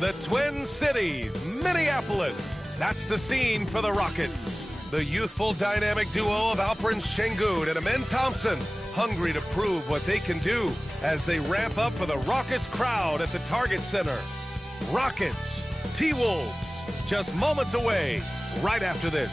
The Twin Cities, Minneapolis. That's the scene for the Rockets. The youthful, dynamic duo of Alperen Şengün and Amin Thompson, hungry to prove what they can do as they ramp up for the raucous crowd at the Target Center. Rockets, T-Wolves, just moments away, right after this.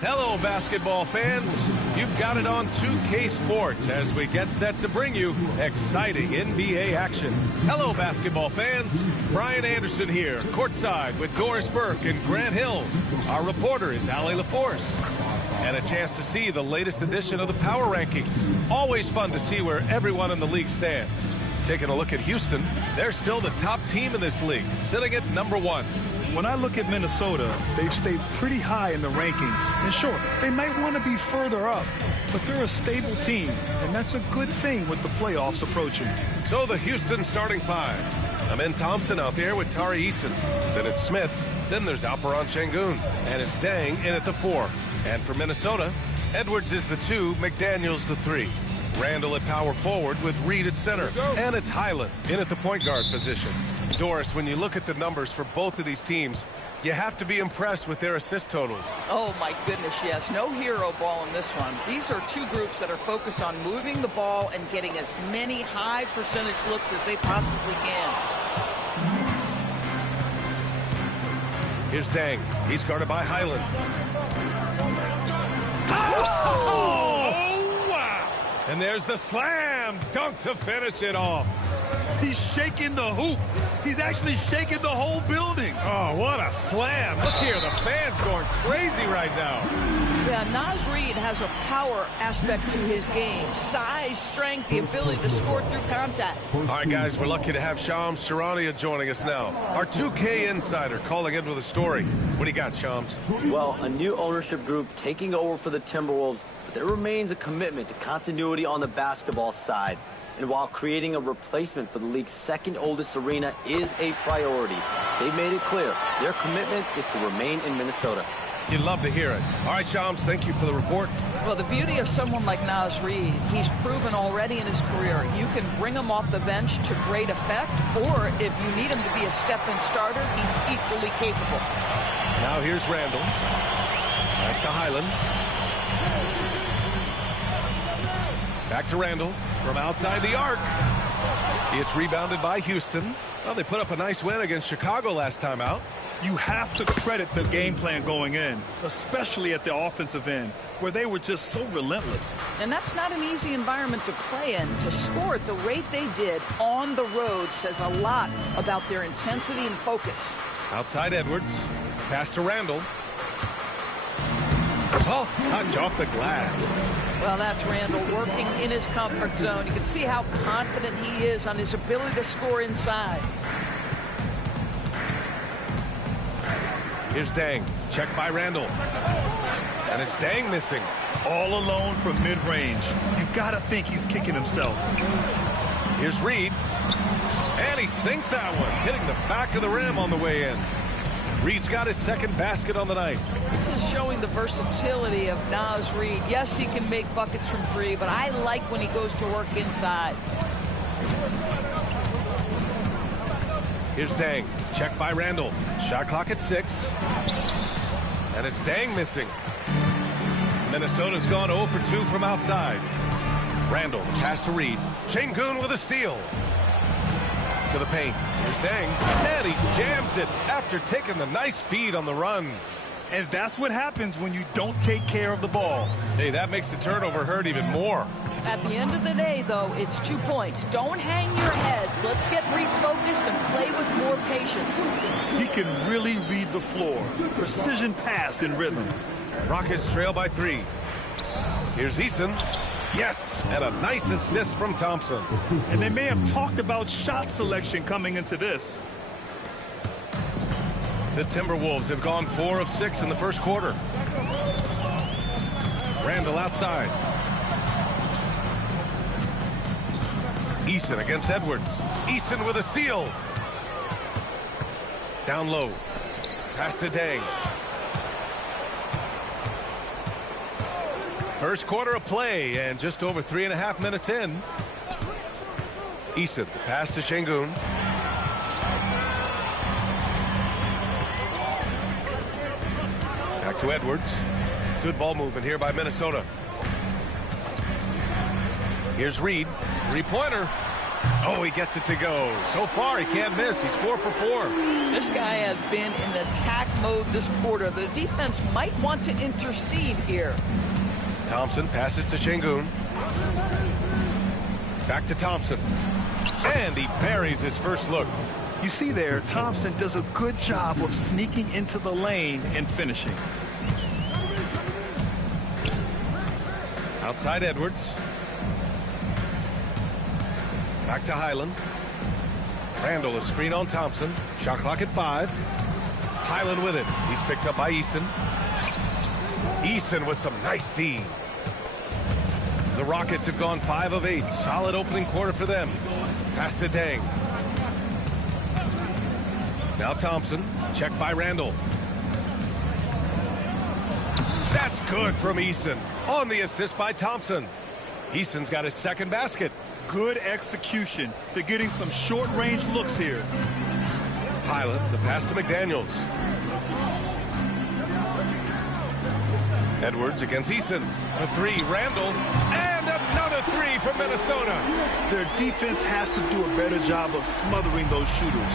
Hello, basketball fans. You've got it on 2K Sports as we get set to bring you exciting NBA action. Hello, basketball fans. Brian Anderson here, courtside with Doris Burke and Grant Hill. Our reporter is Allie LaForce. And a chance to see the latest edition of the Power Rankings. Always fun to see where everyone in the league stands. Taking a look at Houston, they're still the top team in this league, sitting at #1. When I look at Minnesota, they've stayed pretty high in the rankings. And sure, they might want to be further up, but they're a stable team, and that's a good thing with the playoffs approaching. So the Houston starting five. Amin Thompson out there with Tari Eason. Then it's Smith. Then there's Alperen Şengün. And it's Deng in at the 4. And for Minnesota, Edwards is the 2, McDaniels the 3. Randall at power forward with Reed at center. And it's Highland in at the point guard position. Doris, when you look at the numbers for both of these teams, you have to be impressed with their assist totals. Oh, my goodness, yes. No hero ball in this one. These are two groups that are focused on moving the ball and getting as many high percentage looks as they possibly can. Here's Deng. He's guarded by Highland. Oh, wow! And there's the slam dunk to finish it off. He's shaking the hoop. He's actually shaking the whole building. Oh, what a slam. Look here, the fans going crazy right now. Yeah, Naz Reid has a power aspect to his game. Size, strength, the ability to score through contact. All right, guys, we're lucky to have Shams Charania joining us now. Our 2K insider calling in with a story. What do you got, Shams? Well, a new ownership group taking over for the Timberwolves, but there remains a commitment to continuity on the basketball side. And while creating a replacement for the league's second oldest arena is a priority, they made it clear their commitment is to remain in Minnesota. You'd love to hear it. All right, Shams, thank you for the report. Well, the beauty of someone like Naz Reid, he's proven already in his career. You can bring him off the bench to great effect, or if you need him to be a step-in starter, he's equally capable. Now here's Randall. Nice to Highland. Back to Randall from outside the arc. It's rebounded by Houston. Well, they put up a nice win against Chicago last time out. You have to credit the game plan going in, especially at the offensive end, where they were just so relentless. And that's not an easy environment to play in. To score at the rate they did on the road says a lot about their intensity and focus. Outside Edwards. Pass to Randall. Soft touch off the glass. Well, that's Randall working in his comfort zone. You can see how confident he is on his ability to score inside. Here's Deng. Check by Randall. And it's Deng missing. All alone from mid-range. You gotta think he's kicking himself. Here's Reed. And he sinks that one, hitting the back of the rim on the way in. Reed's got his second basket on the night. This is showing the versatility of Naz Reid. Yes, he can make buckets from three, but I like when he goes to work inside. Here's Deng. Check by Randall. Shot clock at 6. And it's Deng missing. Minnesota's gone 0 for 2 from outside. Randall, pass to Reed. Şengün with a steal. To the paint. Here's Deng. And he jams it after taking the nice feed on the run. And that's what happens when you don't take care of the ball. Hey, that makes the turnover hurt even more. At the end of the day, though, it's 2 points. Don't hang your heads. Let's get refocused and play with more patience. He can really read the floor. Precision pass in rhythm. Rockets trail by 3. Here's Eason. Yes, and a nice assist from Thompson. And they may have talked about shot selection coming into this. The Timberwolves have gone 4 of 6 in the first quarter. Randall outside. Eason against Edwards. Eason with a steal. Down low. Pass to Deng. First quarter of play and just over 3.5 minutes in. Eason, pass to Şengün. Back to Edwards. Good ball movement here by Minnesota. Here's Reed. Three-pointer. Oh, he gets it to go. So far, he can't miss. He's 4 for 4. This guy has been in attack mode this quarter. The defense might want to intercede here. Thompson passes to Şengün. Back to Thompson. And he buries his first look. You see there, Thompson does a good job of sneaking into the lane and finishing. Outside Edwards. Back to Highland. Randall, a screen on Thompson. Shot clock at 5. Highland with it. He's picked up by Eason. Eason with some nice D. The Rockets have gone 5 of 8. Solid opening quarter for them. Pass to Deng. Now Thompson. Checked by Randall. That's good from Eason. On the assist by Thompson. Eason's got his second basket. Good execution. They're getting some short-range looks here. Highland, the pass to McDaniels. Edwards against Eason. For 3, Randall. And another 3 from Minnesota. Their defense has to do a better job of smothering those shooters.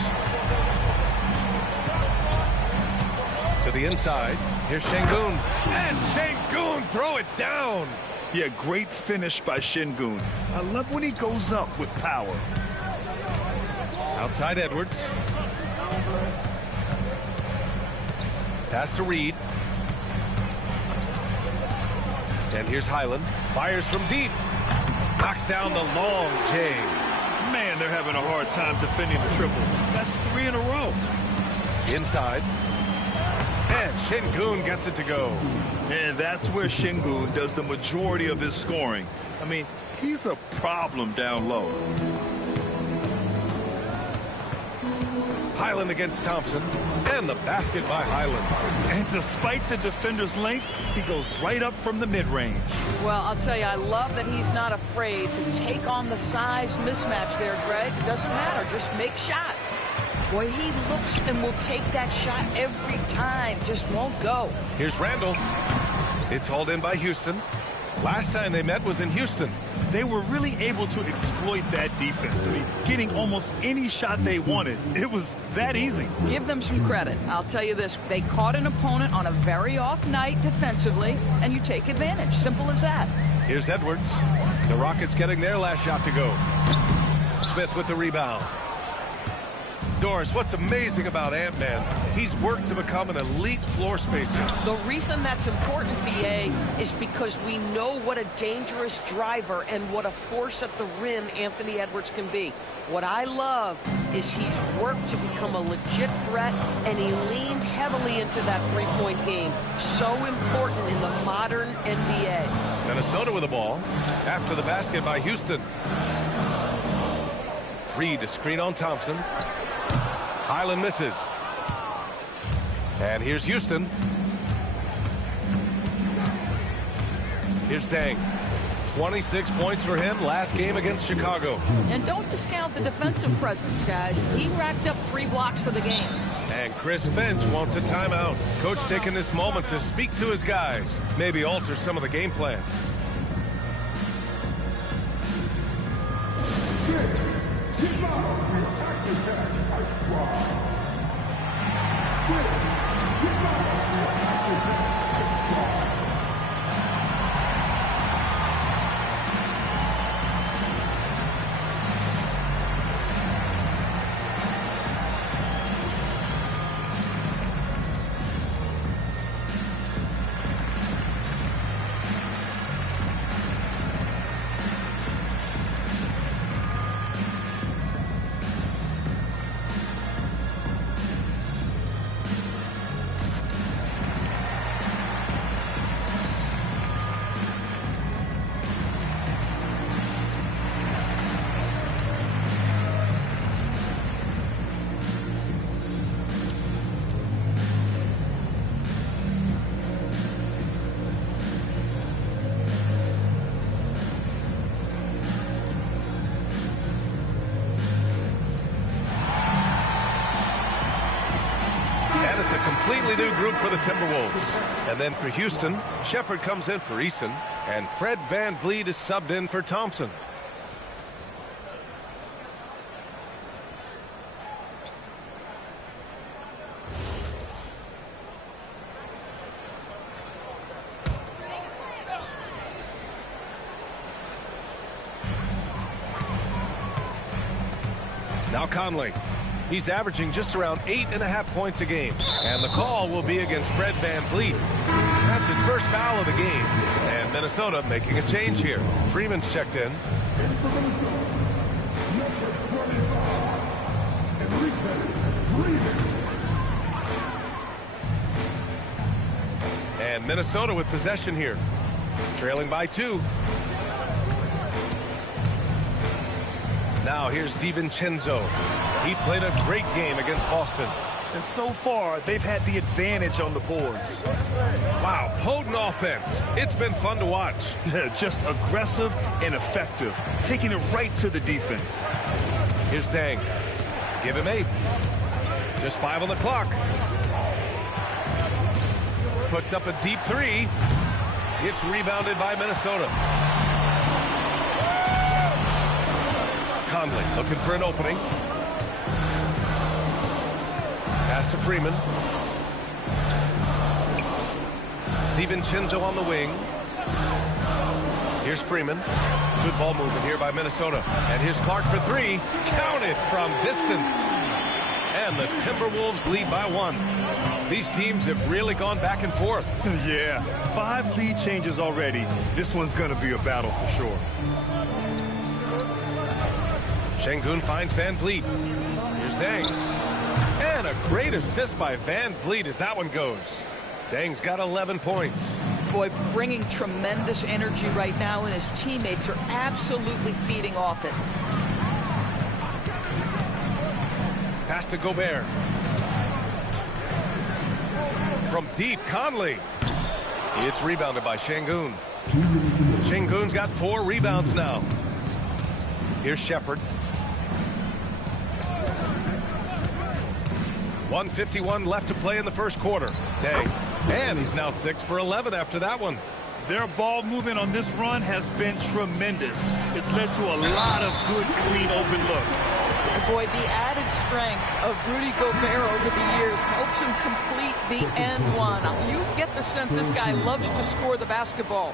To the inside. Here's Şengün. And Şengün throw it down. Yeah, great finish by Şengün. I love when he goes up with power. Outside Edwards. Pass to Reed. And here's Highland. Fires from deep. Knocks down the long J. Man, they're having a hard time defending the triple. That's 3 in a row. Inside. And Şengün gets it to go. And that's where Şengün does the majority of his scoring. I mean, he's a problem down low. Highland against Thompson. And the basket by Highland. And despite the defender's length, he goes right up from the mid-range. Well, I'll tell you, I love that he's not afraid to take on the size mismatch there, Greg. It doesn't matter. Just make shots. Boy, he looks and will take that shot every time. Just won't go. Here's Randall. It's hauled in by Houston. Last time they met was in Houston. They were really able to exploit that defense. I mean, getting almost any shot they wanted. It was that easy. Give them some credit. I'll tell you this. They caught an opponent on a very off night defensively, and you take advantage. Simple as that. Here's Edwards. The Rockets getting their last shot to go. Smith with the rebound. Doris, what's amazing about Ant-Man, he's worked to become an elite floor spacer. The reason that's important, BA, is because we know what a dangerous driver and what a force at the rim Anthony Edwards can be. What I love is he's worked to become a legit threat, and he leaned heavily into that three-point game. So important in the modern NBA. Minnesota with the ball. After the basket by Houston. Reed, a screen on Thompson. Highland misses. And here's Houston. Here's Deng. 26 points for him last game against Chicago. And don't discount the defensive presence, guys. He racked up 3 blocks for the game. And Chris Finch wants a timeout. Coach taking this moment to speak to his guys. Maybe alter some of the game plan. completely new group for the Timberwolves. And then for Houston, Shepard comes in for Eason, and Fred VanVleet is subbed in for Thompson. Now Conley. He's averaging just around 8.5 points a game. And the call will be against Fred VanVleet. That's his first foul of the game. And Minnesota making a change here. Freeman's checked in. And Minnesota with possession here. Trailing by 2. Now here's DiVincenzo. He played a great game against Boston. And so far, they've had the advantage on the boards. Wow, potent offense. It's been fun to watch. Just aggressive and effective, taking it right to the defense. Here's Deng. Give him 8. Just 5 on the clock. Puts up a deep 3. It's rebounded by Minnesota. Conley looking for an opening. Pass to Freeman. DiVincenzo on the wing. Here's Freeman. Good ball movement here by Minnesota. And here's Clark for 3. Counted from distance. And the Timberwolves lead by 1. These teams have really gone back and forth. Yeah, 5 lead changes already. This one's going to be a battle for sure. Şengün finds VanVleet. Here's Deng. And a great assist by VanVleet as that one goes. Deng's got 11 points. Boy, bringing tremendous energy right now, and his teammates are absolutely feeding off it. Pass to Gobert. From deep, Conley. It's rebounded by Şengün. Şengün's got 4 rebounds now. Here's Shepard. 1:51 left to play in the first quarter. Deng. And he's now 6 for 11 after that one. Their ball movement on this run has been tremendous. It's led to a lot of good, clean, open looks. Boy, the added strength of Rudy Gobert over the years helps him complete the end one. You get the sense this guy loves to score the basketball.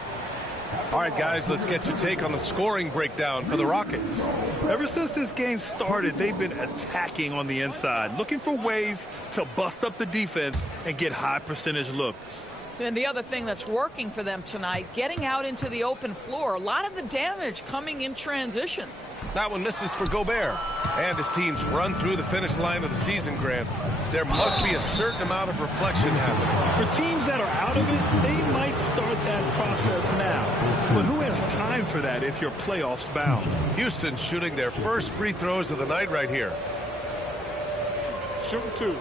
All right, guys, let's get your take on the scoring breakdown for the Rockets. Ever since this game started, they've been attacking on the inside, looking for ways to bust up the defense and get high percentage looks. And the other thing that's working for them tonight, getting out into the open floor. A lot of the damage coming in transition. That one misses for Gobert. And his teams run through the finish line of the season, Grant. There must be a certain amount of reflection happening. For teams that are out of it, they might start that process now. But who has time for that if you're playoffs bound? Houston shooting their first free throws of the night right here. Shooting 2.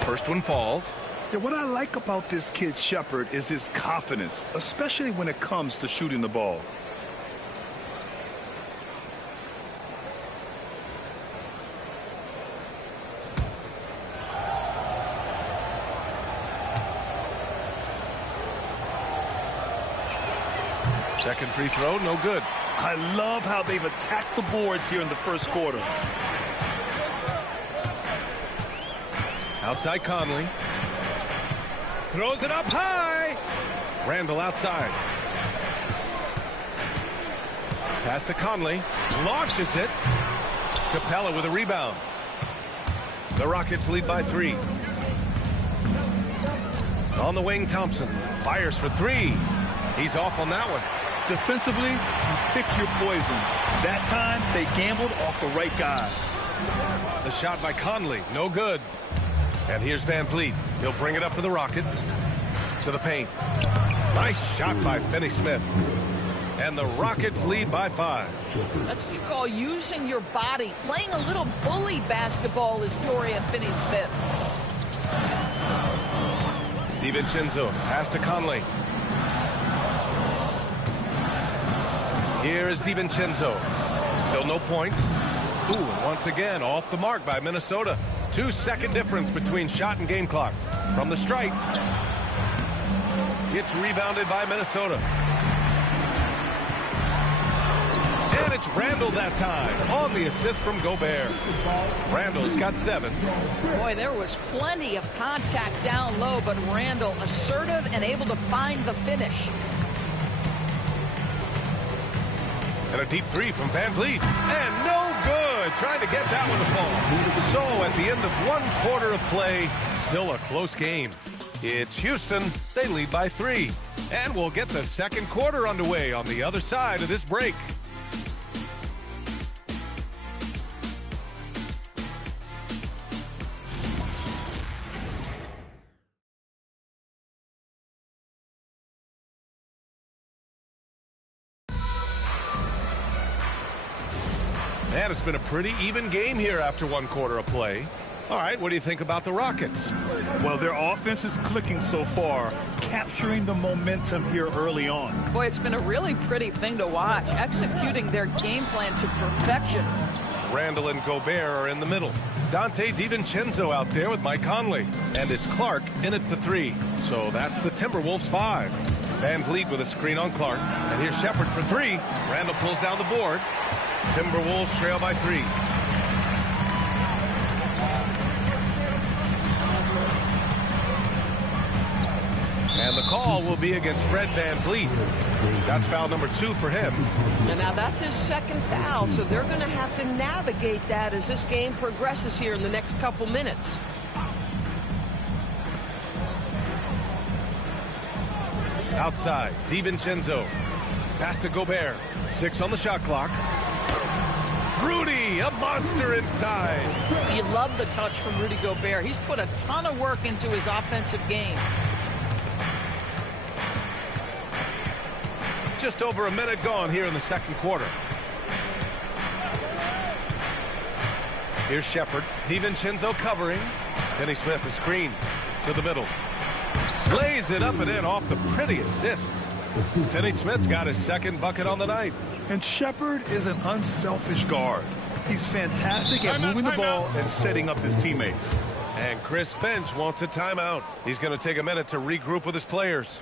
First one falls. Yeah, what I like about this kid Shepard is his confidence, especially when it comes to shooting the ball. Second free throw, no good. I love how they've attacked the boards here in the first quarter. Outside Conley. Throws it up high. Randall outside. Pass to Conley. Launches it. Capella with a rebound. The Rockets lead by 3. On the wing, Thompson. Fires for 3. He's off on that one. Defensively, you pick your poison. That time, they gambled off the right guy. The shot by Conley. No good. And here's VanVleet. He'll bring it up for the Rockets. To the paint. Nice shot by Finney-Smith. And the Rockets lead by 5. That's what you call using your body. Playing a little bully basketball is Dorian Finney-Smith. DiVincenzo. Pass to Conley. Here is DiVincenzo. Still no points. Ooh, and once again, off the mark by Minnesota. 2-second difference between shot and game clock. From the stripe. It's rebounded by Minnesota. And it's Randall that time on the assist from Gobert. Randall's got 7. Boy, there was plenty of contact down low, but Randall assertive and able to find the finish. And a deep 3 from Van Vliet. And no good. Trying to get that one to fall. So at the end of 1 quarter of play, still a close game. It's Houston. They lead by 3. And we'll get the second quarter underway on the other side of this break. And it's been a pretty even game here after 1 quarter of play. All right, what do you think about the Rockets? Well, their offense is clicking so far, capturing the momentum here early on. Boy, it's been a really pretty thing to watch, executing their game plan to perfection. Randall and Gobert are in the middle. Dante DiVincenzo out there with Mike Conley. And it's Clark in at the 3. So that's the Timberwolves 5. Van Vliet with a screen on Clark. And here's Shepard for 3. Randall pulls down the board. Timberwolves trail by 3. And the call will be against Fred Van Vliet. That's foul number 2 for him. And now that's his second foul, so they're going to have to navigate that as this game progresses here in the next couple minutes. Outside, DiVincenzo. Pass to Gobert. 6 on the shot clock. Rudy, a monster inside. You love the touch from Rudy Gobert. He's put a ton of work into his offensive game. Just over a minute gone here in the second quarter. Here's Shepard. DiVincenzo covering. Finney Smith, a screen to the middle. Lays it up and in off the pretty assist. Finney Smith's got his second bucket on the night. And Shepard is an unselfish guard. He's fantastic at moving the ball and setting up his teammates. And Chris Finch wants a timeout. He's going to take a minute to regroup with his players.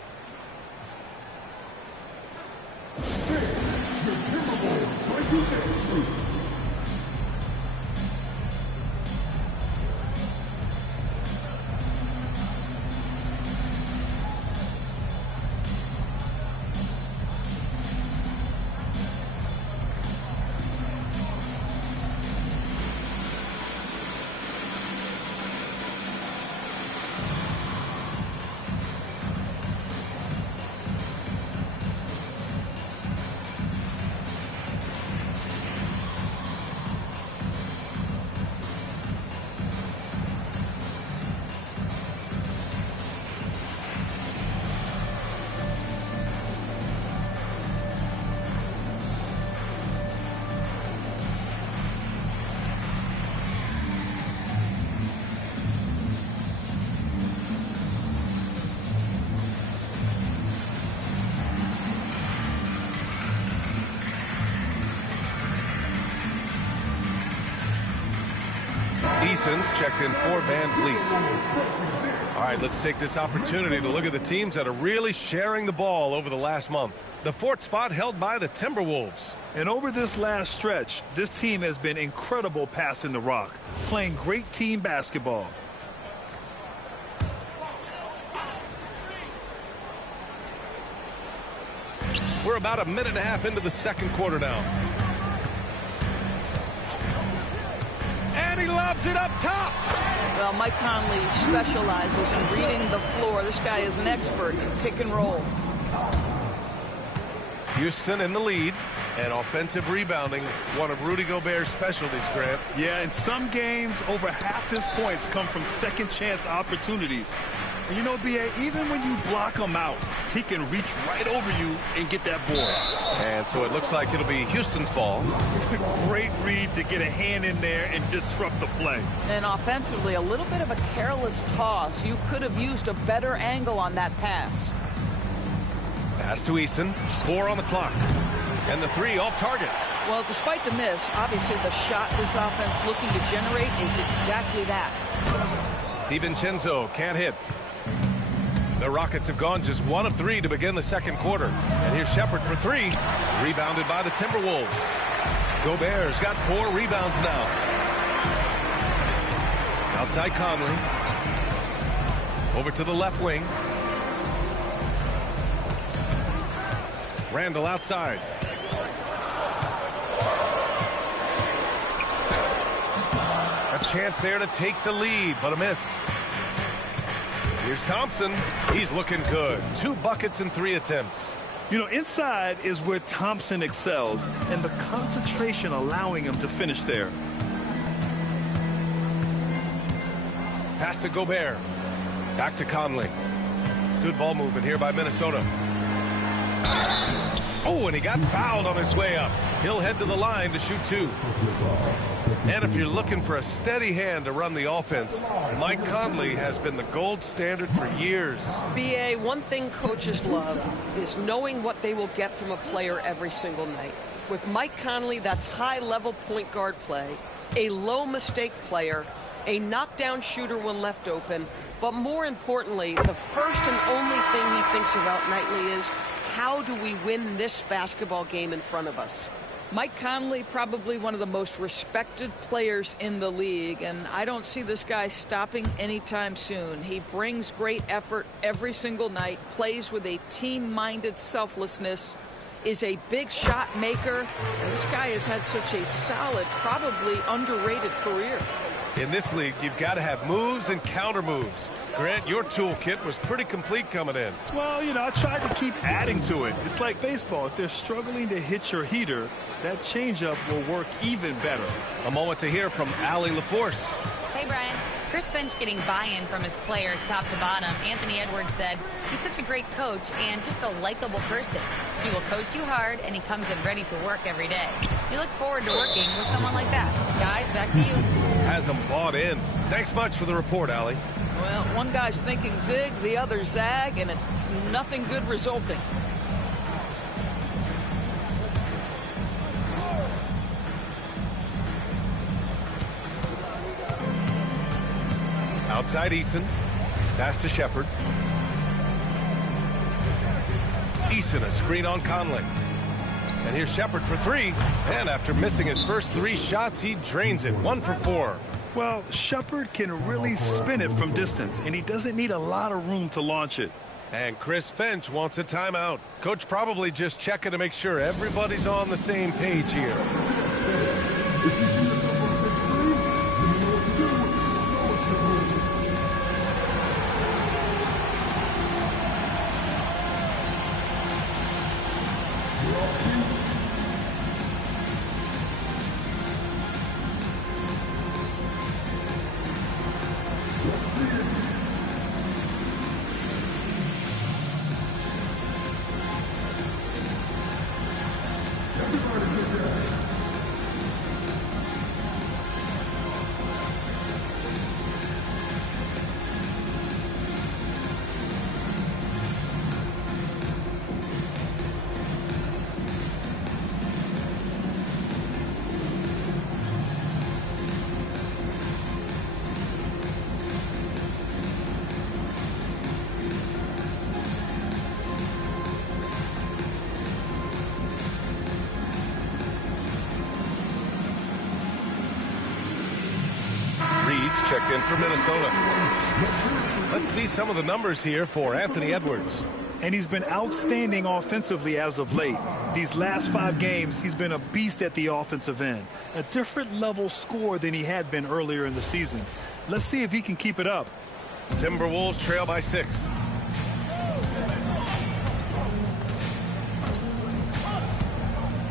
Eason's checked in for Van Vliet. All right, let's take this opportunity to look at the teams that are really sharing the ball over the last month. The 4th spot held by the Timberwolves. And over this last stretch, this team has been incredible passing the rock, playing great team basketball. We're about a minute and a half into the second quarter now. And he lobs it up top. Well, Mike Conley specializes in reading the floor. This guy is an expert in pick and roll. Houston in the lead. And offensive rebounding, one of Rudy Gobert's specialties, Grant. Yeah, in some games, over half his points come from second chance opportunities. And you know, B.A., even when you block him out, he can reach right over you and get that board. And so it looks like it'll be Houston's ball. Great read to get a hand in there and disrupt the play. And offensively, a little bit of a careless toss. You could have used a better angle on that pass. Pass to Eason. 4 on the clock. And the three off target. Well, despite the miss, obviously the shot this offense looking to generate is exactly that. DiVincenzo can't hit. The Rockets have gone just 1 of 3 to begin the second quarter. And here's Shepard for 3. Rebounded by the Timberwolves. Gobert's got 4 rebounds now. Outside Conley. Over to the left wing. Randall outside. A chance there to take the lead, but a miss. Here's Thompson. He's looking good. 2 buckets in 3 attempts. You know, inside is where Thompson excels, and the concentration allowing him to finish there. Pass to Gobert. Back to Conley. Good ball movement here by Minnesota. Oh, and he got fouled on his way up. He'll head to the line to shoot 2. And if you're looking for a steady hand to run the offense, Mike Conley has been the gold standard for years. BA, one thing coaches love is knowing what they will get from a player every single night. With Mike Conley, that's high-level point guard play, a low-mistake player, a knockdown shooter when left open, but more importantly, the first and only thing he thinks about nightly is, how do we win this basketball game in front of us? Mike Conley, probably one of the most respected players in the league, and I don't see this guy stopping anytime soon. He brings great effort every single night, plays with a team-minded selflessness, is a big shot maker, and this guy has had such a solid, probably underrated career. In this league, you've got to have moves and counter moves. Grant, your toolkit was pretty complete coming in. Well, you know, I tried to keep adding to it. It's like baseball. If they're struggling to hit your heater, that changeup will work even better. A moment to hear from Allie LaForce. Hey, Brian. Chris Finch getting buy-in from his players top to bottom. Anthony Edwards said he's such a great coach and just a likable person. He will coach you hard, and he comes in ready to work every day. You look forward to working with someone like that. Guys, back to you. Has them bought in. Thanks much for the report, Allie. Well, one guy's thinking zig, the other zag, and it's nothing good resulting. Outside Eason. Pass to Shepard. Eason, a screen on Conley. And here's Shepard for 3. And after missing his first 3 shots, he drains it. 1 for 4. Well, Shepard can really spin it from distance, and he doesn't need a lot of room to launch it. And Chris Finch wants a timeout. Coach probably just checking to make sure everybody's on the same page here. Checked in for Minnesota. Let's see some of the numbers here for Anthony Edwards. And he's been outstanding offensively as of late. These last 5 games, he's been a beast at the offensive end. A different level score than he had been earlier in the season. Let's see if he can keep it up. Timberwolves trail by 6.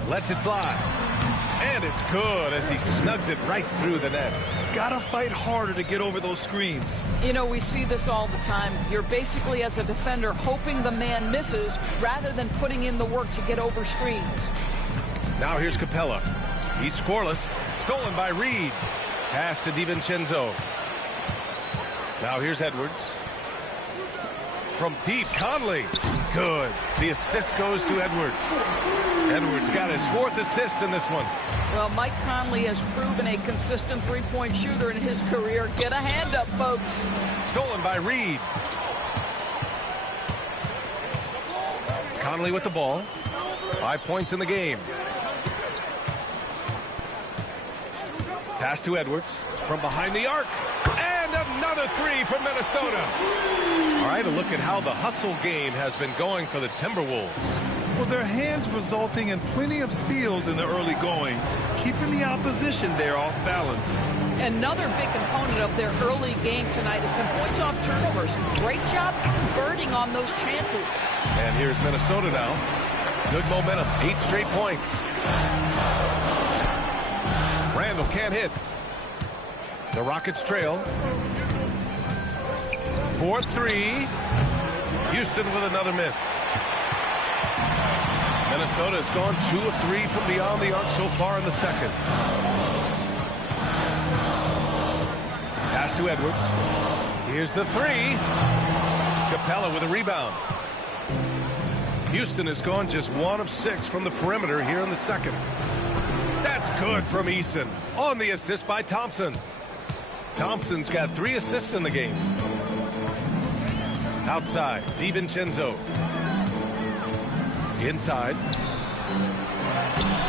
Lets it fly. And it's good as he snugs it right through the net. Gotta fight harder to get over those screens. You know, we see this all the time. You're basically, as a defender, hoping the man misses rather than putting in the work to get over screens. Now here's Capella. He's scoreless. Stolen by Reed. Pass to DiVincenzo. Now here's Edwards. From deep, Conley. Good. The assist goes to Edwards. Edwards got his 4th assist in this one. Well, Mike Conley has proven a consistent three-point shooter in his career. Get a hand up, folks. Stolen by Reed. Conley with the ball. 5 points in the game. Pass to Edwards from behind the arc. And another 3 from Minnesota. All right, a look at how the hustle game has been going for the Timberwolves. Well, their hands resulting in plenty of steals in the early going, keeping the opposition there off balance. Another big component of their early game tonight has been points off turnovers. Great job converting on those chances. And here's Minnesota now. Good momentum, 8 straight points. Randall can't hit. The Rockets trail. 4-3. Houston with another miss. Minnesota has gone 2 of 3 from beyond the arc so far in the second. Pass to Edwards. Here's the 3. Capella with a rebound. Houston has gone just 1 of 6 from the perimeter here in the second. That's good from Eason. On the assist by Thompson. Thompson's got 3 assists in the game. Outside, DiVincenzo. Inside.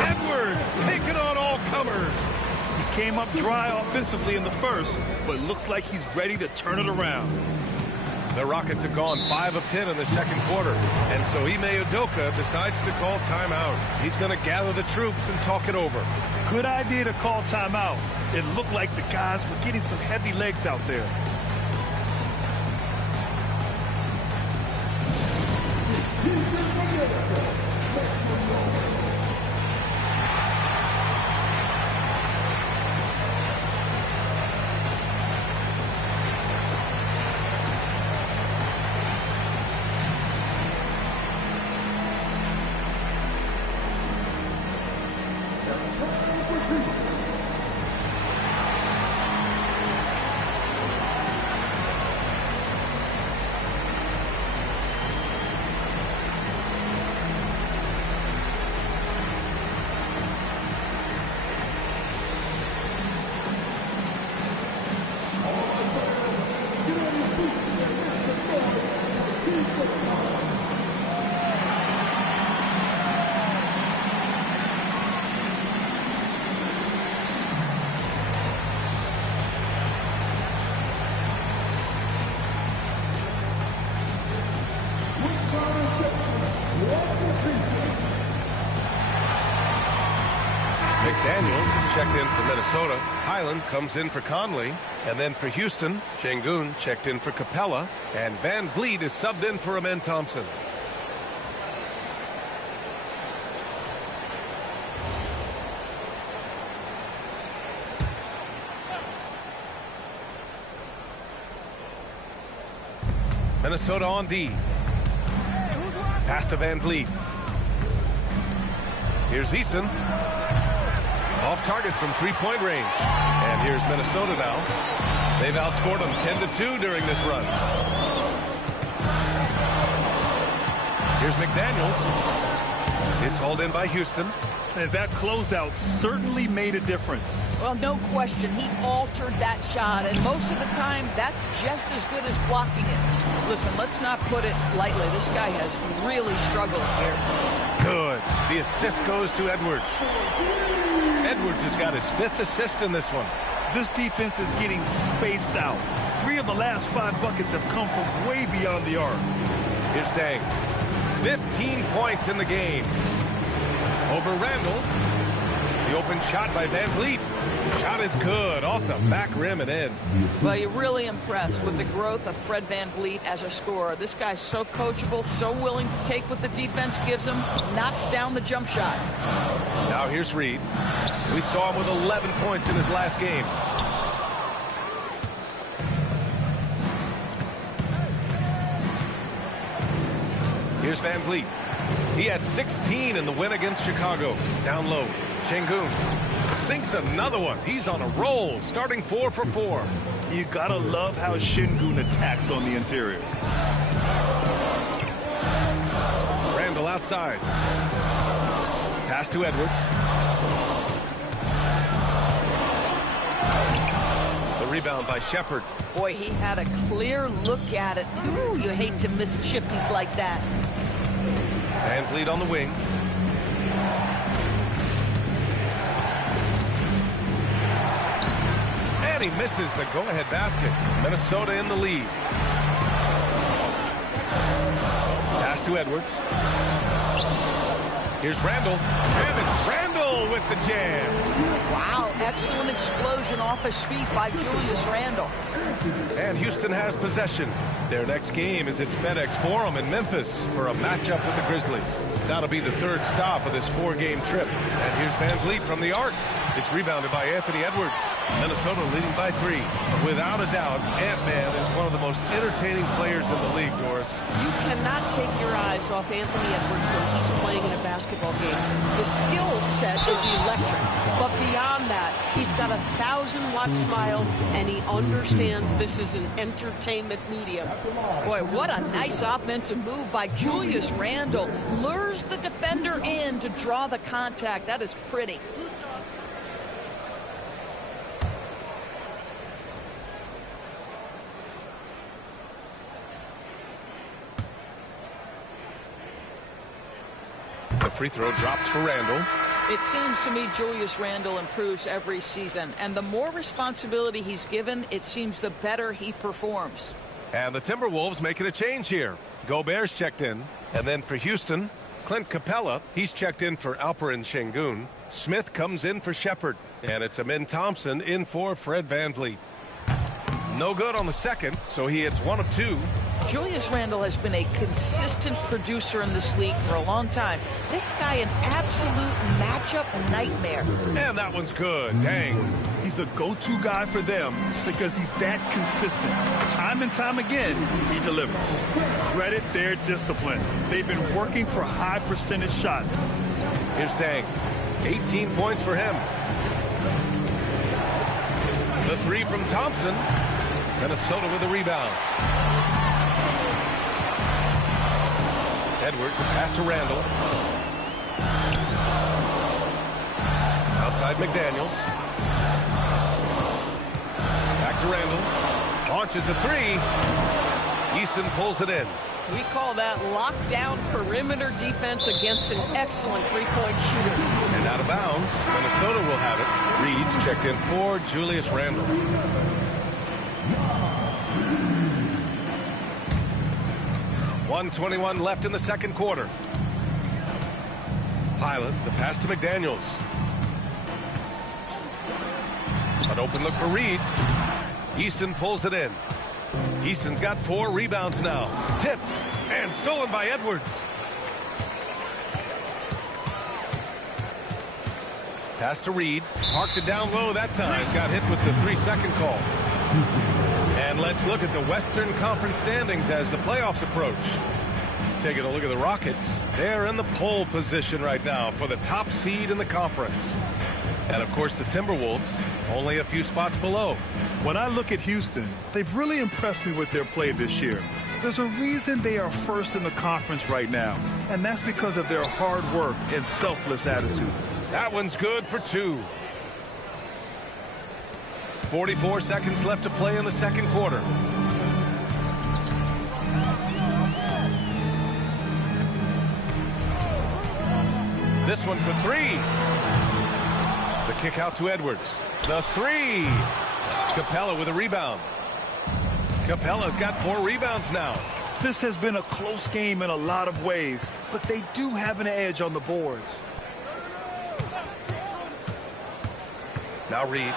Edwards taking on all comers. He came up dry offensively in the first, but looks like he's ready to turn it around. The Rockets have gone 5 of 10 in the second quarter, and so Ime Udoka decides to call timeout. He's going to gather the troops and talk it over. Good idea to call timeout. It looked like the guys were getting some heavy legs out there. McDaniels is checked in for Minnesota. Highland comes in for Conley. And then for Houston, Şengün checked in for Capella. And Van Vliet is subbed in for Amen Thompson. Minnesota on D. Pass to Van Vliet. Here's Eason. Off target from 3-point range. And here's Minnesota now. They've outscored them 10-2 during this run. Here's McDaniels. It's hauled in by Houston. And that closeout certainly made a difference. Well, no question. He altered that shot, and most of the time, that's just as good as blocking it. Listen, let's not put it lightly. This guy has really struggled here. Good. The assist goes to Edwards. Edwards has got his 5th assist in this one. This defense is getting spaced out. 3 of the last 5 buckets have come from way beyond the arc. Here's Deng. 15 points in the game. Over Randall. The open shot by Van Vliet. Shot is good. Off the back rim and in. Well, you're really impressed with the growth of Fred Van Vliet as a scorer. This guy's so coachable, so willing to take what the defense gives him, knocks down the jump shot. Now here's Reed. We saw him with 11 points in his last game. Here's Van Vliet. He had 16 in the win against Chicago. Down low. Şengün sinks another one. He's on a roll, starting 4 for 4. You gotta love how Şengün attacks on the interior. Randall outside. Pass to Edwards. The rebound by Shepherd. Boy, he had a clear look at it. Ooh, you hate to miss chippies like that. And lead on the wing. And he misses the go-ahead basket. Minnesota in the lead. Pass to Edwards. Here's Randall. And it's Randall with the jam. Wow, excellent explosion off his feet by Julius Randle. And Houston has possession. Their next game is at FedEx Forum in Memphis for a matchup with the Grizzlies. That'll be the third stop of this 4-game trip. And here's Van Vliet from the arc. It's rebounded by Anthony Edwards. Minnesota leading by 3. Without a doubt, Ant-Man is one of the most entertaining players in the league, Doris. You cannot take your eyes off Anthony Edwards when he's playing in a basketball game. The skill set is electric, but beyond that, he's got a 1,000-watt smile, and he understands this is an entertainment medium. Boy, what a nice offensive move by Julius Randle. Lures the defender in to draw the contact. That is pretty. The free throw drops for Randall. It seems to me Julius Randle improves every season, and the more responsibility he's given, it seems the better he performs. And the Timberwolves making a change here. Gobert's checked in. And then for Houston, Clint Capella, he's checked in for Alperen Şengün. Smith comes in for Shepherd. And it's Amin Thompson in for Fred Van Vliet. No good on the second, so he hits 1 of 2. Julius Randle has been a consistent producer in this league for a long time. This guy an absolute matchup nightmare. And that one's good. Deng. He's a go-to guy for them because he's that consistent. Time and time again, he delivers. Credit their discipline. They've been working for high percentage shots. Here's Deng. 18 points for him. The 3 from Thompson. Minnesota with a rebound. Edwards, a pass to Randall. Outside McDaniels. Back to Randall. Launches a 3. Eason pulls it in. We call that lockdown perimeter defense against an excellent three-point shooter. And out of bounds, Minnesota will have it. Reed's checked in for Julius Randle. 1:21 left in the second quarter. Pilot, the pass to McDaniels. An open look for Reed. Eason pulls it in. Eason's got 4 rebounds now. Tipped and stolen by Edwards. Pass to Reed. Parked it down low that time. Got hit with the 3-second call. And let's look at the Western Conference standings as the playoffs approach. Taking a look at the Rockets. They're in the pole position right now for the top seed in the conference. And, of course, the Timberwolves only a few spots below. When I look at Houston, they've really impressed me with their play this year. There's a reason they are first in the conference right now, and that's because of their hard work and selfless attitude. That one's good for 2. 44 seconds left to play in the second quarter. This one for 3. The kick out to Edwards. The 3. Capella with a rebound. Capella's got 4 rebounds now. This has been a close game in a lot of ways, but they do have an edge on the boards. Now Reed.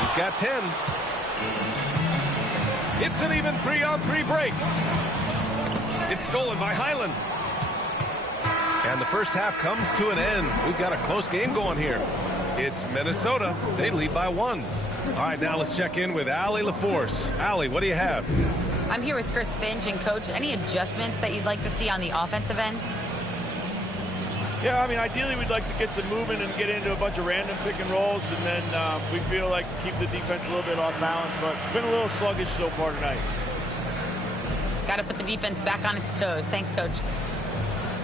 He's got 10. It's an even 3-on-3 break. It's stolen by Highland. And the first half comes to an end. We've got a close game going here. It's Minnesota. They lead by 1. All right, now let's check in with Allie LaForce. Allie, what do you have? I'm here with Chris Finch. And, Coach, any adjustments that you'd like to see on the offensive end? Yeah, I mean, ideally we'd like to get some movement and get into a bunch of random pick and rolls, and then we feel like keep the defense a little bit off balance, but it's been a little sluggish so far tonight. Got to put the defense back on its toes. Thanks, Coach.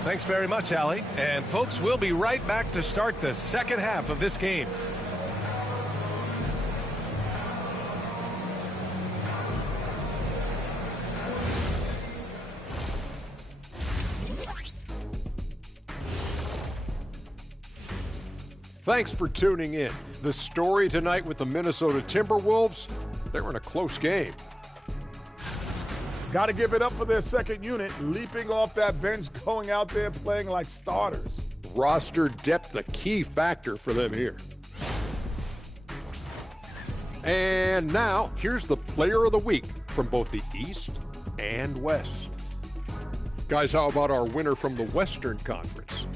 Thanks very much, Allie. And folks, we'll be right back to start the second half of this game. Thanks for tuning in. The story tonight with the Minnesota Timberwolves, they're in a close game. Got to give it up for their second unit, leaping off that bench, going out there playing like starters. Roster depth, the key factor for them here. And now, here's the player of the week from both the East and West. Guys, how about our winner from the Western Conference?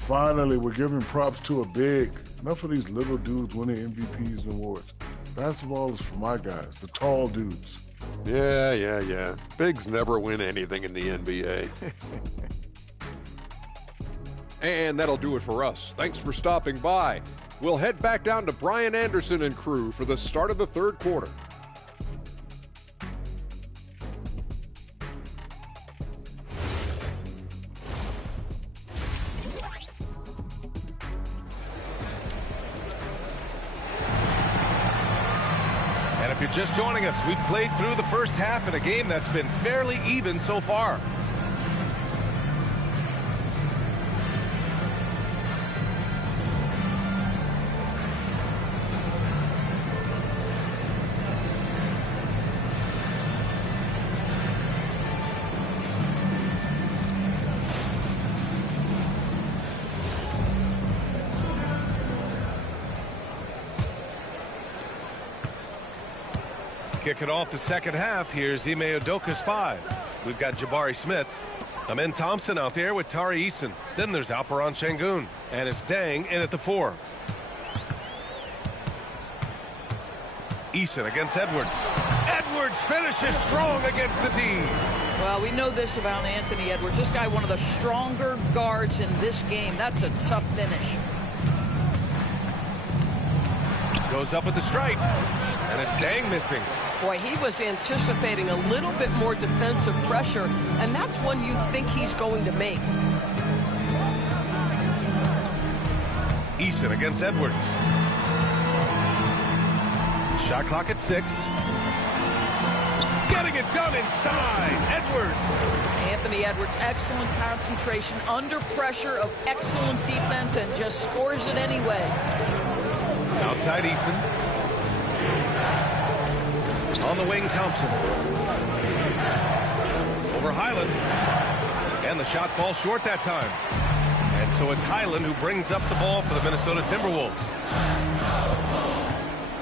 Finally, we're giving props to a big. Enough of these little dudes winning MVPs and awards. Basketball is for my guys, the tall dudes. Yeah. Bigs never win anything in the NBA. And that'll do it for us. Thanks for stopping by. We'll head back down to Brian Anderson and crew for the start of the third quarter. If you're just joining us, we've played through the first half in a game that's been fairly even so far. Kicking off the second half, here's Ime Udoka's 5. We've got Jabari Smith. Amen Thompson out there with Tari Eason. Then there's Alperon Şengün. And it's Deng in at the 4. Eason against Edwards. Edwards finishes strong against the D. Well, we know this about Anthony Edwards. This guy, one of the stronger guards in this game. That's a tough finish. Goes up with the strike. And it's Deng missing. Boy, he was anticipating a little bit more defensive pressure, and that's one you think he's going to make. Eason against Edwards. Shot clock at 6. Getting it done inside. Edwards. Anthony Edwards, excellent concentration under pressure of excellent defense and just scores it anyway. Outside Eason. On the wing, Thompson. Over Highland. And the shot falls short that time. And so it's Highland who brings up the ball for the Minnesota Timberwolves.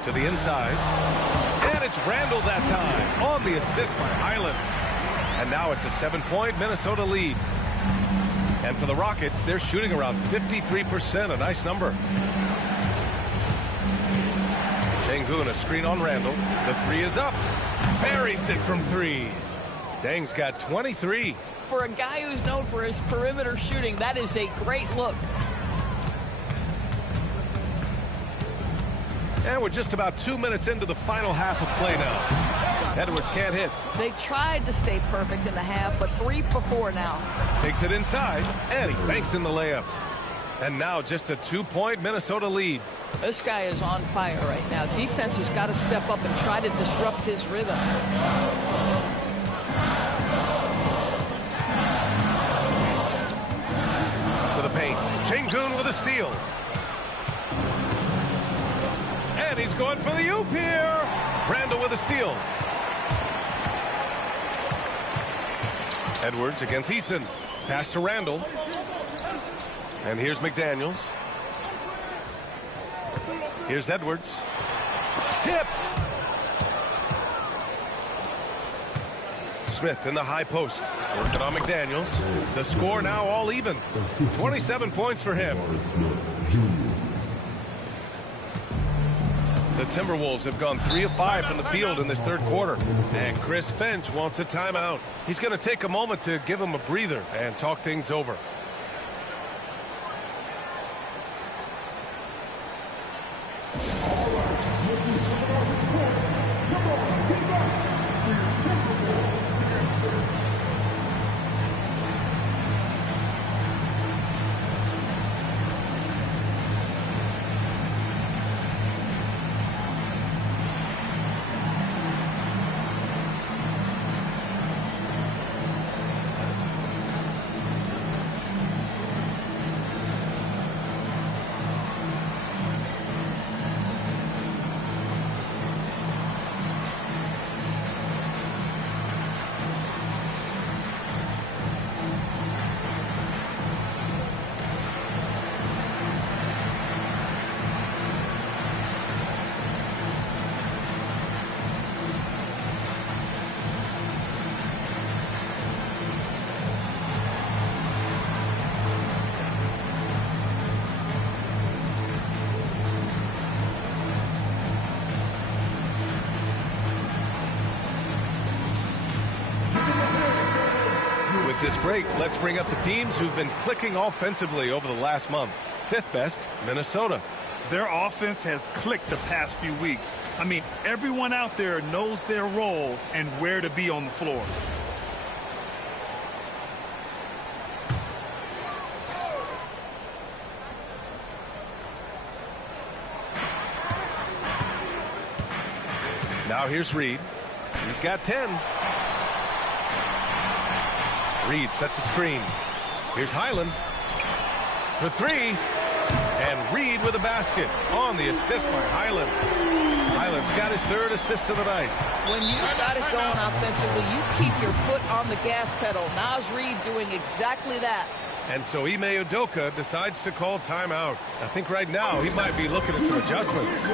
To the inside. And it's Randall that time on the assist by Highland. And now it's a 7-point Minnesota lead. And for the Rockets, they're shooting around 53%, a nice number. Şengün, a screen on Randall. The 3 is up. Buries it from 3. Deng's got 23. For a guy who's known for his perimeter shooting, that is a great look. And we're just about 2 minutes into the final half of play now. Edwards can't hit. They tried to stay perfect in the half, but 3 for 4 now. Takes it inside, and he banks in the layup. And now just a 2-point Minnesota lead. This guy is on fire right now. Defense has got to step up and try to disrupt his rhythm. To the paint. Şengün with a steal. And he's going for the oop here. Randall with a steal. Edwards against Eason. Pass to Randall. And here's McDaniels. Here's Edwards. Tipped. Smith in the high post. Working on McDaniels. The score now all even. 27 points for him. The Timberwolves have gone 3 of 5 from the field in this third quarter. And Chris Finch wants a timeout. He's going to take a moment to give him a breather and talk things over. With this break, let's bring up the teams who've been clicking offensively over the last month. Fifth best, Minnesota. Their offense has clicked the past few weeks. I mean, everyone out there knows their role and where to be on the floor. Now here's Reed. He's got 10. Reed sets a screen. Here's Highland for 3. And Reed with a basket on the assist by Highland. Highland's got his 3rd assist of the night. When you've got it going offensively, you keep your foot on the gas pedal. Naz Reed doing exactly that. And so Ime Udoka decides to call timeout. I think right now he might be looking at some adjustments.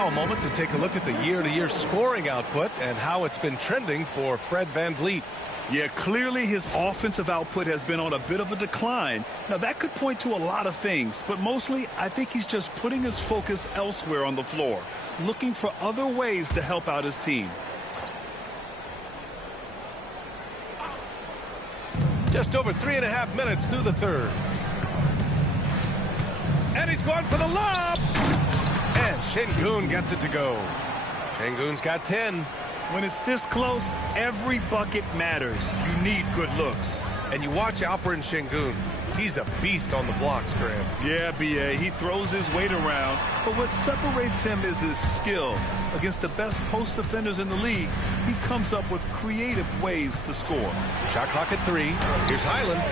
A moment to take a look at the year-to-year scoring output and how it's been trending for Fred VanVleet. Yeah, clearly his offensive output has been on a bit of a decline. Now, that could point to a lot of things, but mostly I think he's just putting his focus elsewhere on the floor, looking for other ways to help out his team. Just over 3.5 minutes through the 3rd. And he's going for the lob! And Şengün gets it to go. Şengün's got 10. When it's this close, every bucket matters. You need good looks. And you watch Alperen Şengün. He's a beast on the blocks, Graham. Yeah, B.A. He throws his weight around, but what separates him is his skill. Against the best post defenders in the league, he comes up with creative ways to score. Shot clock at 3. Here's Highland.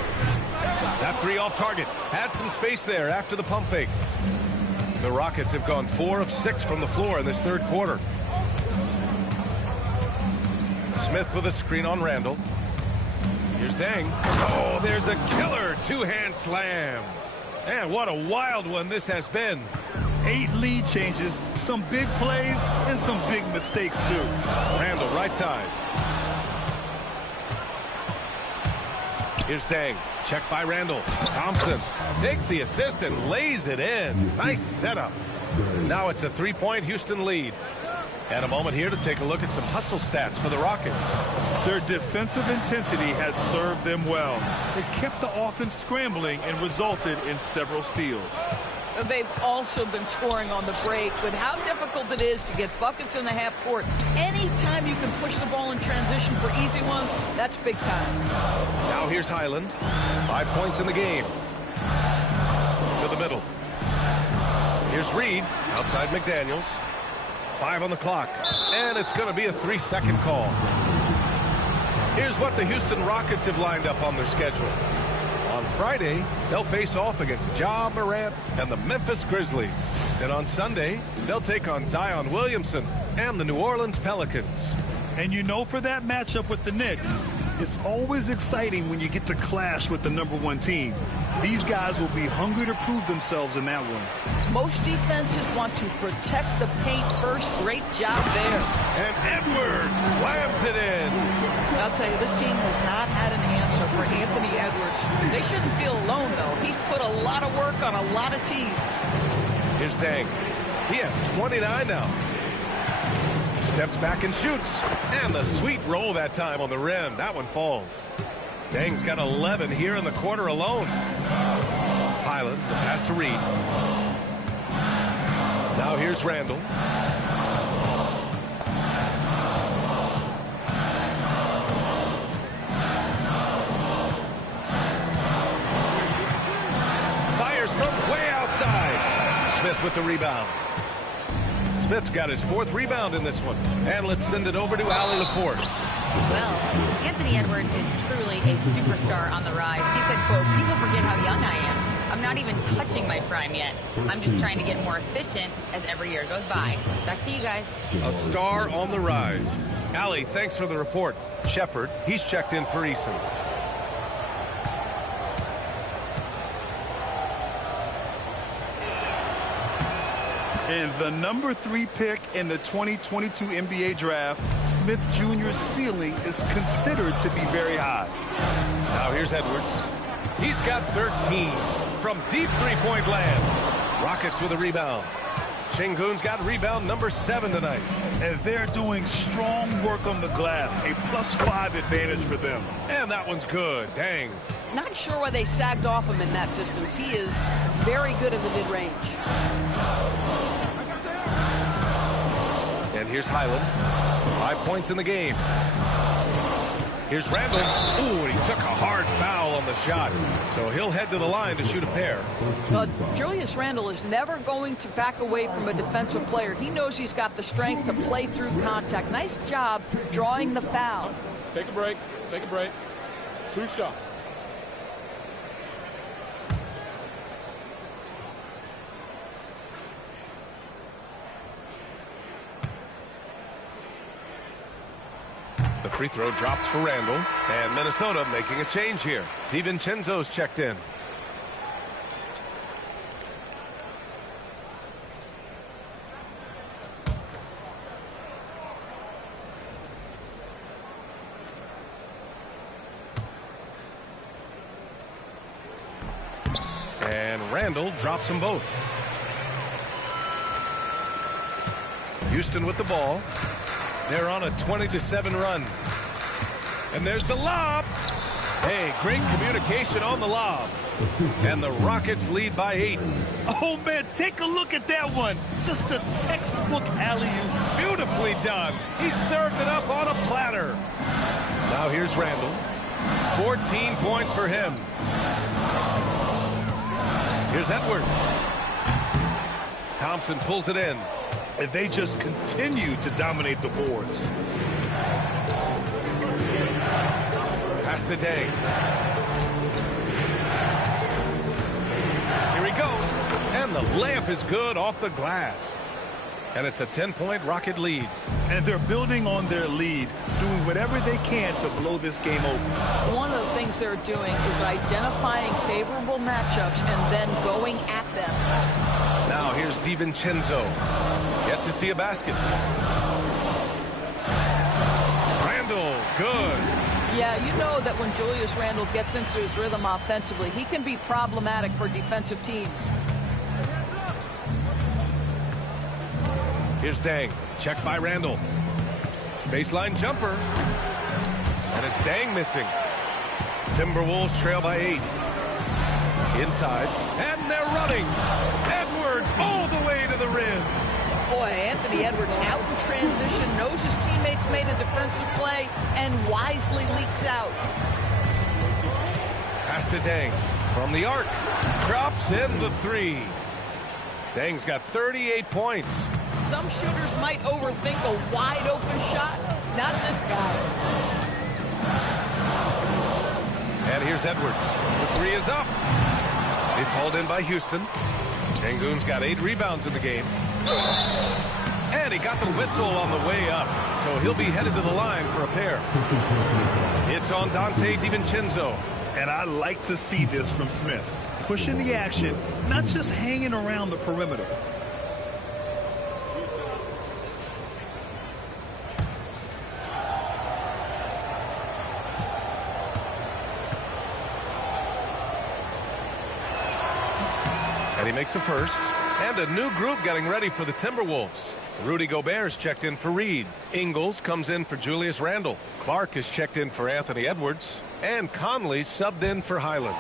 That 3 off target. Had some space there after the pump fake. The Rockets have gone 4 of 6 from the floor in this 3rd quarter. Smith with a screen on Randall. Here's Deng. Oh, there's a killer 2-hand slam. And what a wild one this has been. 8 lead changes, some big plays, and some big mistakes, too. Randall, right side. Here's Deng. Check by Randall. Thompson takes the assist and lays it in. Nice setup. Now it's a 3-point Houston lead. And a moment here to take a look at some hustle stats for the Rockets. Their defensive intensity has served them well. It kept the offense scrambling and resulted in several steals. They've also been scoring on the break, but how difficult it is to get buckets in the half court. Anytime you can push the ball in transition for easy ones, that's big time. Now here's Highland. 5 points in the game. To the middle. Here's Reed outside McDaniels. 5 on the clock. And it's going to be a 3-second call. Here's what the Houston Rockets have lined up on their schedule. On Friday, they'll face off against Ja Morant and the Memphis Grizzlies. And on Sunday, they'll take on Zion Williamson and the New Orleans Pelicans. And you know, for that matchup with the Knicks, it's always exciting when you get to clash with the #1 team. These guys will be hungry to prove themselves in that one. Most defenses want to protect the paint first. Great job there. And Edwards slams it in. I'll tell you, this team has not had an answer for Anthony Edwards. They shouldn't feel alone, though. He's put a lot of work on a lot of teams. Here's Deng. He has 29 now. Steps back and shoots. And the sweet roll that time on the rim. That one falls. Deng's got 11 here in the quarter alone. Highland, the pass to Reed. Now here's Randall. Smith with the rebound. Smith's got his 4th rebound in this one. And let's send it over to Allie LaForce. Well, Anthony Edwards is truly a superstar on the rise. He said, quote, "People forget how young I am. I'm not even touching my prime yet. I'm just trying to get more efficient as every year goes by." Back to you guys. A star on the rise. Allie, thanks for the report. Shepard, he's checked in for Eason. And the number 3 pick in the 2022 NBA draft, Smith Jr.'s ceiling is considered to be very high. Now here's Edwards. He's got 13 from deep three-point land. Rockets with a rebound. Şengün's got rebound number 7 tonight. And they're doing strong work on the glass, a +5 advantage for them. And that one's good. Deng. Not sure why they sagged off him in that distance. He is very good in the mid-range. And here's Highland. 5 points in the game. Here's Randall. Ooh, and he took a hard foul on the shot. So he'll head to the line to shoot a pair. But Julius Randle is never going to back away from a defensive player. He knows he's got the strength to play through contact. Nice job drawing the foul. Take a break. Take a break. 2 shots. The free throw drops for Randall. And Minnesota making a change here. DiVincenzo's checked in. And Randall drops them both. Houston with the ball. They're on a 20-7 run. And there's the lob. Hey, great communication on the lob. And the Rockets lead by 8. Oh, man, take a look at that one. Just a textbook alley-oop. Beautifully done. He served it up on a platter. Now here's Randall. 14 points for him. Here's Edwards. Thompson pulls it in. And they just continue to dominate the boards. Pass to Deng. Here he goes. And the layup is good off the glass. And it's a 10-point Rocket lead. And they're building on their lead, doing whatever they can to blow this game open. One of the things they're doing is identifying favorable matchups and then going at them. Now here's DiVincenzo. Yet to see a basket. Randall, good. Yeah, you know that when Julius Randle gets into his rhythm offensively, he can be problematic for defensive teams. Here's Deng. Checked by Randall. Baseline jumper. And it's Deng missing. Timberwolves trail by 8. Inside. And they're running. Edwards all the way to the rim. Boy, Anthony Edwards out in transition, knows his teammates made a defensive play, and wisely leaks out. Pass to Deng. From the arc. Drops in the 3. Deng's got 38 points. Some shooters might overthink a wide open shot. Not this guy. And here's Edwards. The 3 is up. It's hauled in by Houston. Şengün's got 8 rebounds in the game. And he got the whistle on the way up. So he'll be headed to the line for a pair. It's on Dante DiVincenzo. And I like to see this from Smith. Pushing the action, not just hanging around the perimeter. And he makes a first. And a new group getting ready for the Timberwolves. Rudy Gobert's checked in for Reed. Ingles comes in for Julius Randle. Clark is checked in for Anthony Edwards. And Conley subbed in for Highland.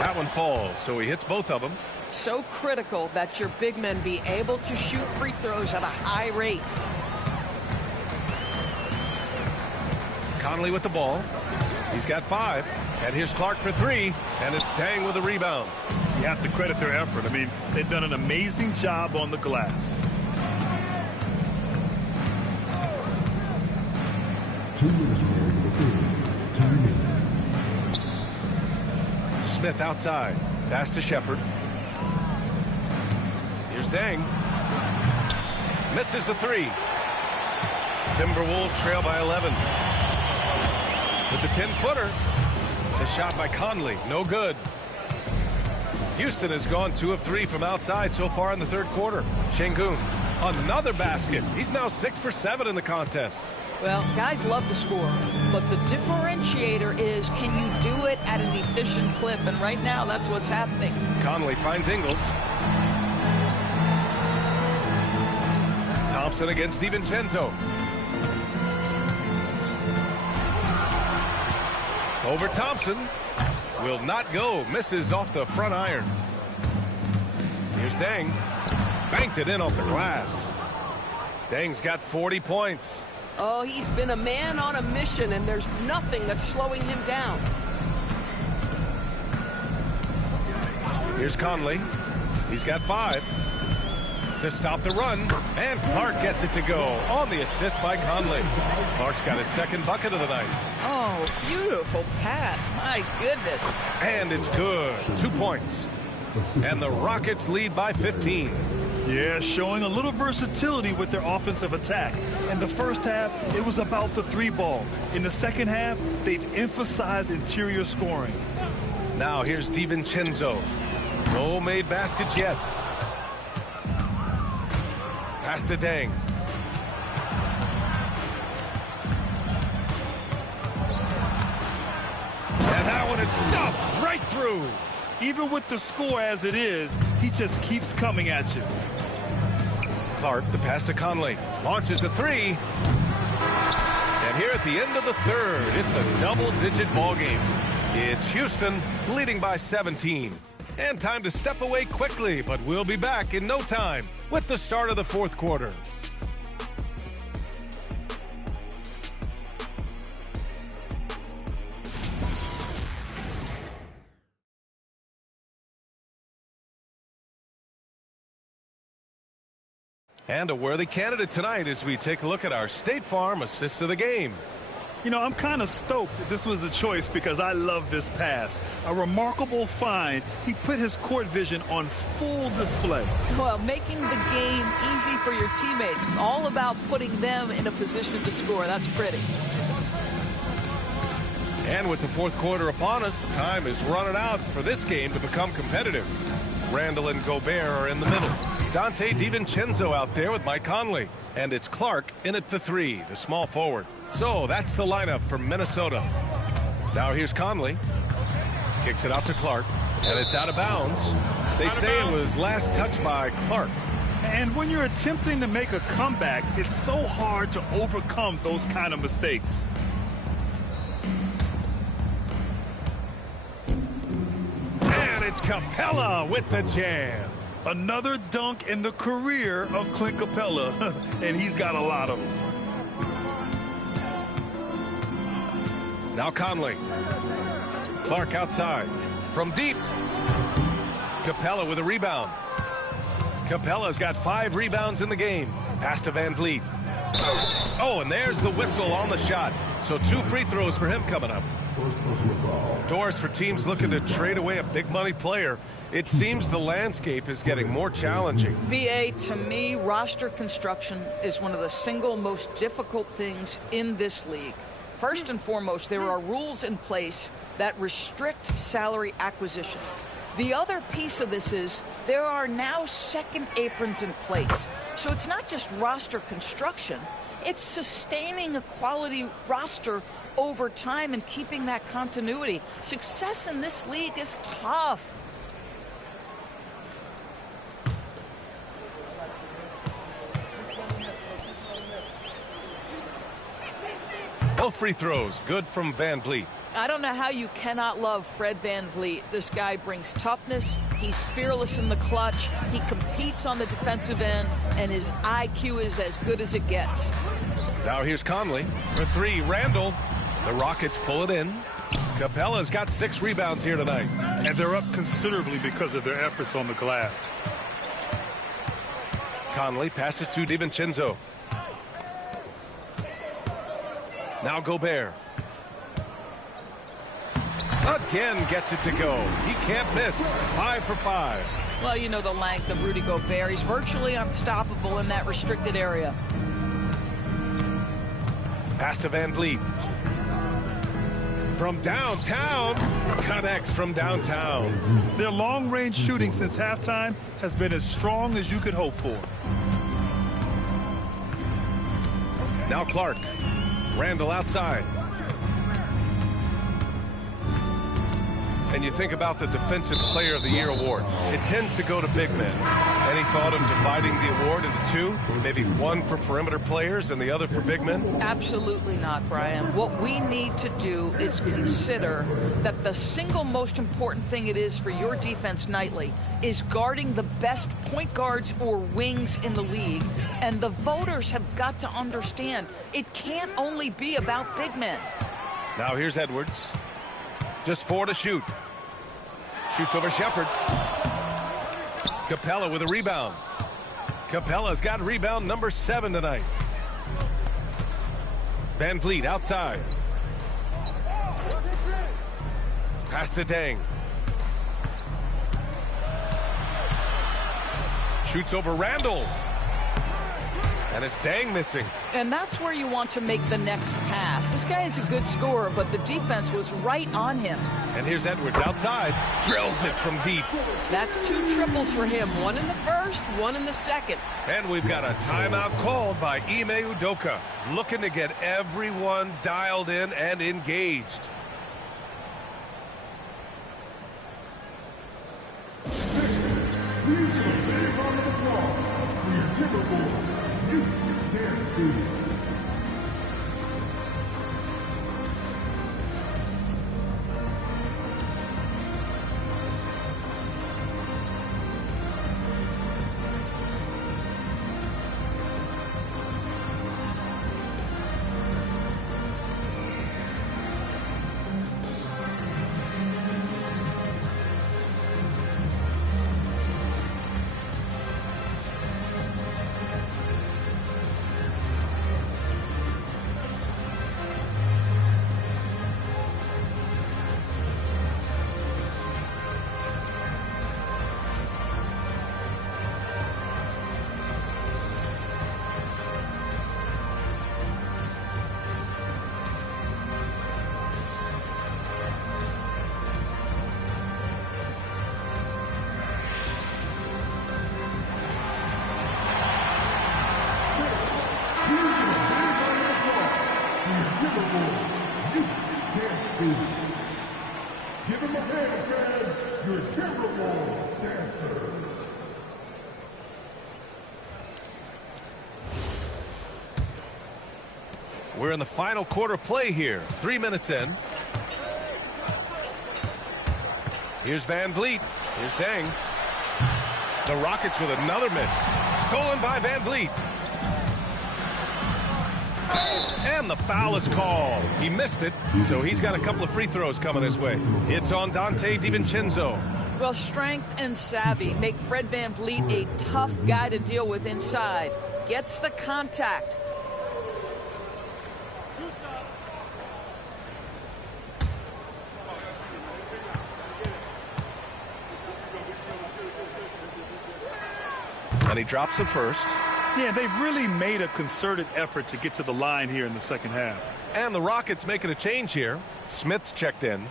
That one falls, so he hits both of them. So critical that your big men be able to shoot free throws at a high rate. Conley with the ball. He's got 5. And here's Clark for 3. And it's Deng with a rebound. You have to credit their effort. I mean, they've done an amazing job on the glass. Smith outside. Pass to Shepard. Here's Deng. Misses the 3. Timberwolves trail by 11. With the 10-footer. The shot by Conley. No good. Houston has gone 2 of 3 from outside so far in the third quarter. Şengün, another basket. He's now 6 for 7 in the contest. Well, guys love to score, but the differentiator is, can you do it at an efficient clip? And right now, that's what's happening. Conley finds Ingles. Thompson against DiVincenzo. Over Thompson. Will not go. Misses off the front iron. Here's Deng. Banked it in off the glass. Deng's got 40 points. Oh, he's been a man on a mission, and there's nothing that's slowing him down. Here's Conley. He's got 5 to stop the run, and Clark gets it to go on the assist by Conley. Clark's got his second bucket of the night. Oh, beautiful pass. My goodness. And it's good. 2 points. And the Rockets lead by 15. Yeah, showing a little versatility with their offensive attack. In the first half, it was about the 3-ball. In the second half, they've emphasized interior scoring. Now here's DiVincenzo. No made baskets yet. Pass to Deng. And that one is stuffed right through. Even with the score as it is, he just keeps coming at you. Clark, the pass to Conley. Launches a 3. And here at the end of the third, it's a double-digit ball game. It's Houston leading by 17. And time to step away quickly, but we'll be back in no time with the start of the fourth quarter. And a worthy candidate tonight as we take a look at our State Farm assists of the game. You know, I'm kind of stoked this was a choice because I love this pass. A remarkable find. He put his court vision on full display. Well, making the game easy for your teammates. All about putting them in a position to score. That's pretty. And with the fourth quarter upon us, time is running out for this game to become competitive. Randall and Gobert are in the middle. Dante DiVincenzo out there with Mike Conley. And it's Clark in at the 3, the small forward. So that's the lineup for Minnesota. Now here's Conley. Kicks it out to Clark. And it's out of bounds. They say it was last touched by Clark. And when you're attempting to make a comeback, it's so hard to overcome those kind of mistakes. And it's Capella with the jam. Another dunk in the career of Clint Capella, and he's got a lot of them. Now Conley. Clark outside. From deep. Capella with a rebound. Capella's got 5 rebounds in the game. Pass to Van Vliet. Oh, and there's the whistle on the shot. So 2 free throws for him coming up. Doors for teams looking to trade away a big money player. It seems the landscape is getting more challenging. BA, to me, roster construction is one of the single most difficult things in this league. First and foremost, there are rules in place that restrict salary acquisition. The other piece of this is there are now second aprons in place. So it's not just roster construction, it's sustaining a quality roster over time and keeping that continuity. Success in this league is tough. Both free throws, good from Van Vliet. I don't know how you cannot love Fred Van Vliet. This guy brings toughness. He's fearless in the clutch. He competes on the defensive end, and his IQ is as good as it gets. Now here's Conley for 3. Randall The Rockets pull it in. Capella's got 6 rebounds here tonight. And they're up considerably because of their efforts on the glass. Conley passes to DiVincenzo. Now Gobert. Again gets it to go. He can't miss. 5 for 5. Well, you know the length of Rudy Gobert. He's virtually unstoppable in that restricted area. Pass to Van Vliet. From downtown. Connects from downtown. Their long-range shooting since halftime has been as strong as you could hope for. Now Clark. Randall outside. And you think about the Defensive Player of the Year award. It tends to go to big men. Any thought of dividing the award into 2? Maybe one for perimeter players and the other for big men? Absolutely not, Brian. What we need to do is consider that the single most important thing it is for your defense nightly is guarding the best point guards or wings in the league. And the voters have got to understand it can't only be about big men. Now here's Edwards. Just 4 to shoot. Shoots over Shepard. Capella with a rebound. Capella's got rebound number 7 tonight. Van Vliet outside. Pass to Deng. Shoots over Randall. And it's Deng missing. And that's where you want to make the next pass. This guy is a good scorer, but the defense was right on him. And here's Edwards outside. Drills it from deep. That's 2 triples for him. 1 in the first, 1 in the second. And we've got a timeout called by Ime Udoka, looking to get everyone dialed in and engaged. Give him a hand, fans. Your Timberwolves dancers. We're in the final quarter play here. 3 minutes in. Here's Van Vliet. Here's Deng. The Rockets with another miss. Stolen by Van Vliet. And the foul is called. He missed it, so he's got a couple of free throws coming his way. It's on Dante DiVincenzo. Well, strength and savvy make Fred Van Vliet a tough guy to deal with inside. Gets the contact. And he drops it first. Yeah, they've really made a concerted effort to get to the line here in the second half. And the Rockets making a change here. Smith's checked in.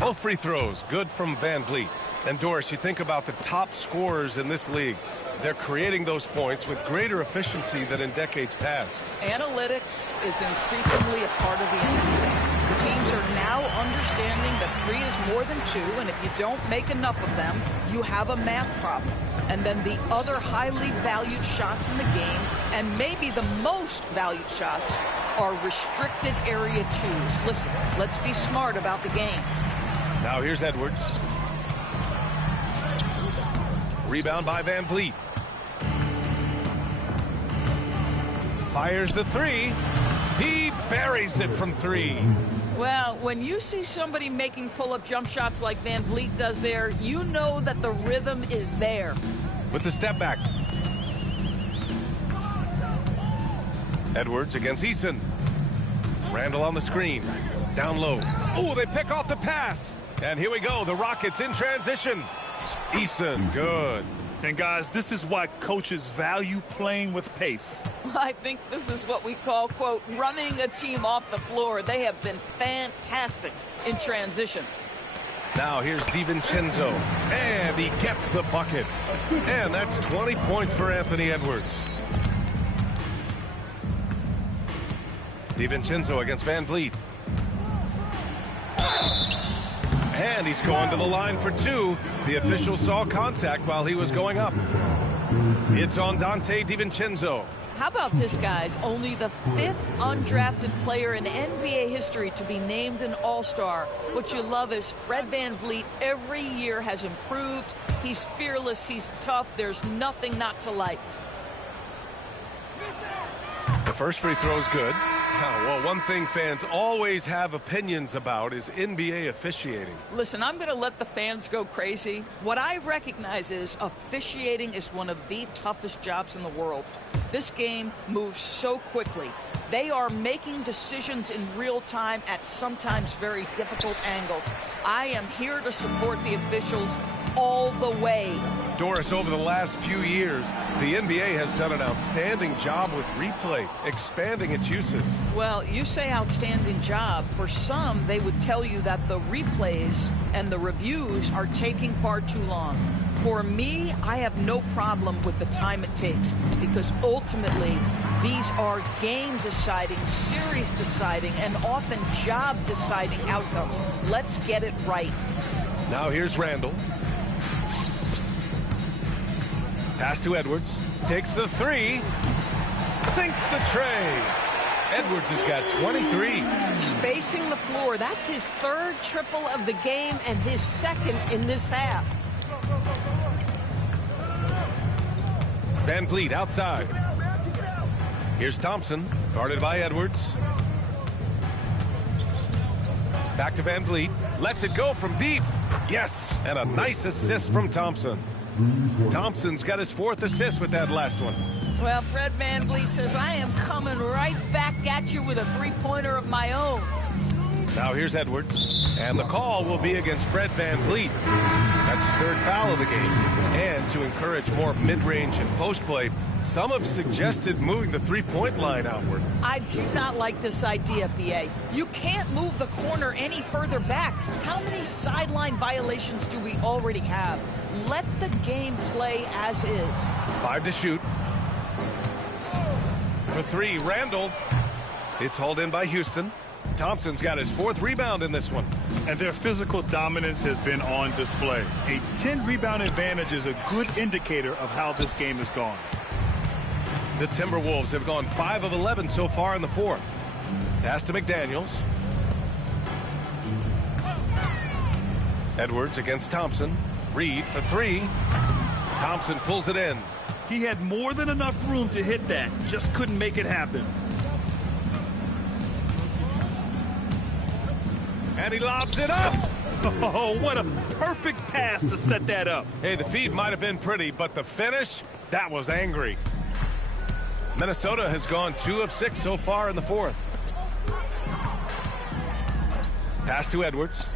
Both free throws good from Van Vliet. And Doris, you think about the top scorers in this league. They're creating those points with greater efficiency than in decades past. Analytics is increasingly a part of the NBA. The teams are now understanding that 3 is more than 2, and if you don't make enough of them, you have a math problem. And then the other highly valued shots in the game, and maybe the most valued shots, are restricted area 2s. Listen, let's be smart about the game. Now here's Edwards. Fires the three. He buries it from three. Well, when you see somebody making pull-up jump shots like Van Vliet does there, you know that the rhythm is there. With the step back. Edwards against Eason. Randall on the screen. Down low. Oh, they pick off the pass. And here we go. The Rockets in transition. Eason, good. And guys, this is why coaches value playing with pace. I think this is what we call, quote, running a team off the floor. They have been fantastic in transition. Now here's DiVincenzo, and he gets the bucket. And that's 20 points for Anthony Edwards. DiVincenzo against Van Vliet. And he's going to the line for two. The official saw contact while he was going up. It's on Dante DiVincenzo. How about this, guys? Only the 5th undrafted player in NBA history to be named an All-Star. What you love is Fred Van Vliet every year has improved. He's fearless. He's tough. There's nothing not to like. The first free throw is good. Well, one thing fans always have opinions about is NBA officiating. Listen, I'm going to let the fans go crazy. What I recognize is officiating is one of the toughest jobs in the world. This game moves so quickly. They are making decisions in real time at sometimes very difficult angles. I am here to support the officials all the way. Doris, over the last few years, the NBA has done an outstanding job with replay, expanding its uses. Well, you say outstanding job. For some, they would tell you that the replays and the reviews are taking far too long. For me, I have no problem with the time it takes because ultimately these are game-deciding, series-deciding, and often job-deciding outcomes. Let's get it right. Now here's Randall. Pass to Edwards. Takes the three. Sinks the tray. Edwards has got 23. Spacing the floor. That's his 3rd triple of the game and his 2nd in this half. Van Vliet outside. Here's Thompson, guarded by Edwards. Back to Van Vliet. Lets it go from deep. Yes, and a nice assist from Thompson. Thompson's got his 4th assist with that last one. Well, Fred Van Vliet says, I am coming right back at you with a three-pointer of my own. Now here's Edwards, and the call will be against Fred Van Vliet. That's his 3rd foul of the game. And to encourage more mid-range and post-play, some have suggested moving the three-point line outward. I do not like this idea, BA. You can't move the corner any further back. How many sideline violations do we already have? Let the game play as is. 5 to shoot. For 3, Randall. It's hauled in by Houston. Thompson's got his 4th rebound in this one. And their physical dominance has been on display. A 10-rebound advantage is a good indicator of how this game has gone. The Timberwolves have gone 5 of 11 so far in the 4th. Pass to McDaniels. Edwards against Thompson. Reed for 3. Thompson pulls it in. He had more than enough room to hit that. Just couldn't make it happen. And he lobs it up. Oh, what a perfect pass to set that up. Hey, the feed might have been pretty, but the finish, that was angry. Minnesota has gone 2 of 6 so far in the 4th. Pass to Edwards.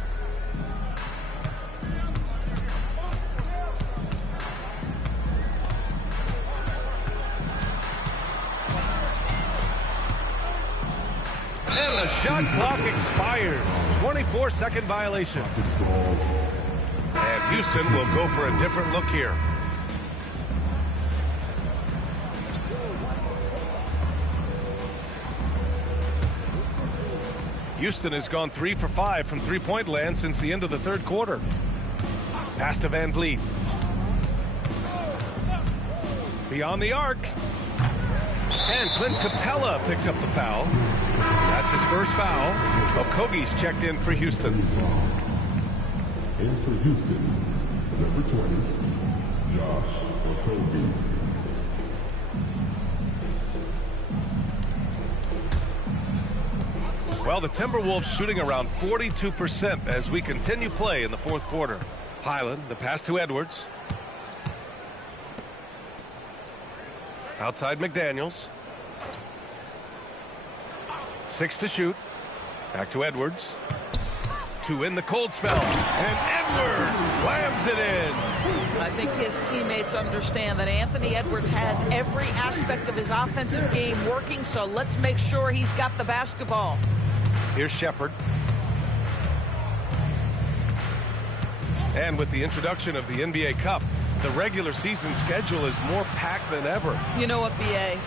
And the shot clock expires. 24-second violation. And Houston will go for a different look here. Houston has gone 3 for 5 from three-point land since the end of the 3rd quarter. Pass to Van Vliet. Beyond the arc. And Clint Capella picks up the foul. That's his 1st foul. Okogie's checked in for Houston. In for Houston, number 20, Josh Okogie. Well, the Timberwolves shooting around 42% as we continue play in the fourth quarter. Highland, the pass to Edwards. Outside McDaniels. 6 to shoot. Back to Edwards. 2 in the cold spell. And Edwards slams it in. I think his teammates understand that Anthony Edwards has every aspect of his offensive game working, so let's make sure he's got the basketball. Here's Shepherd. And with the introduction of the NBA Cup, the regular season schedule is more packed than ever. You know what, B.A.?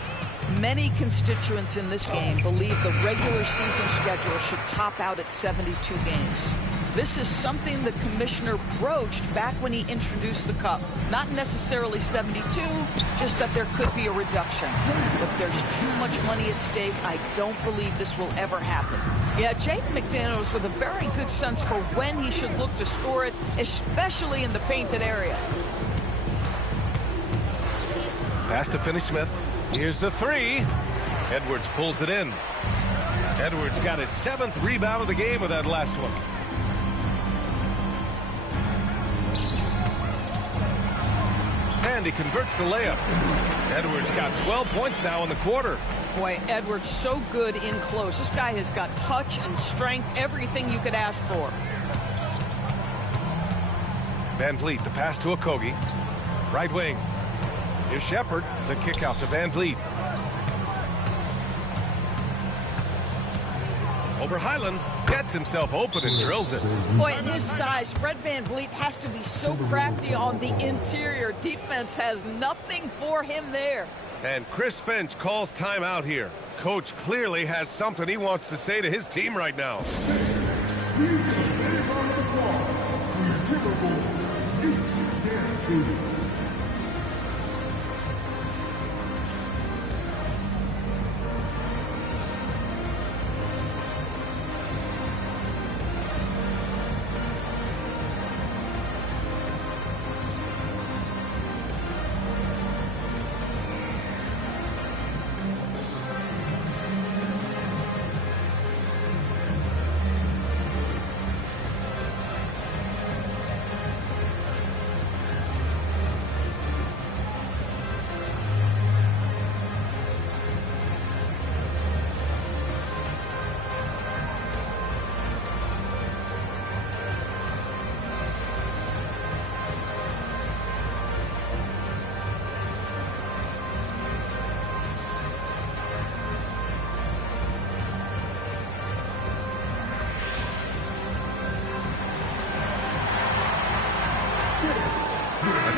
Many constituents in this game believe the regular season schedule should top out at 72 games. This is something the commissioner broached back when he introduced the Cup. Not necessarily 72, just that there could be a reduction. But there's too much money at stake. I don't believe this will ever happen. Yeah, Jake McDaniels with a very good sense for when he should look to score it, especially in the painted area. Pass to Finney-Smith. Here's the 3. Edwards pulls it in. Edwards got his 7th rebound of the game with that last one. And he converts the layup. Edwards got 12 points now in the quarter. Boy, Edwards so good in close. This guy has got touch and strength, everything you could ask for. Van Vliet, the pass to Okogie. Right wing. Here's Shepherd, the kick out to Van Vliet. Over Highland, gets himself open and drills it. Boy, at his size, Fred Van Vliet has to be so crafty on the interior. Defense has nothing for him there. And Chris Finch calls timeout here. Coach clearly has something he wants to say to his team right now.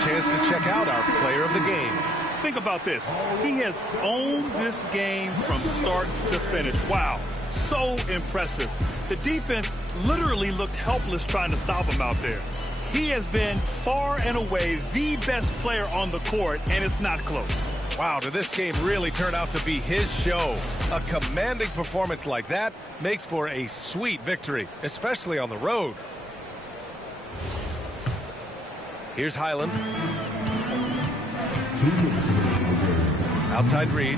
Chance to check out our player of the game. Think about this. He has owned this game from start to finish. Wow, so impressive. The defense literally looked helpless trying to stop him out there. He has been far and away the best player on the court, and it's not close. Wow, did this game really turn out to be his show? A commanding performance like that makes for a sweet victory, especially on the road. Here's Highland. Outside Reed.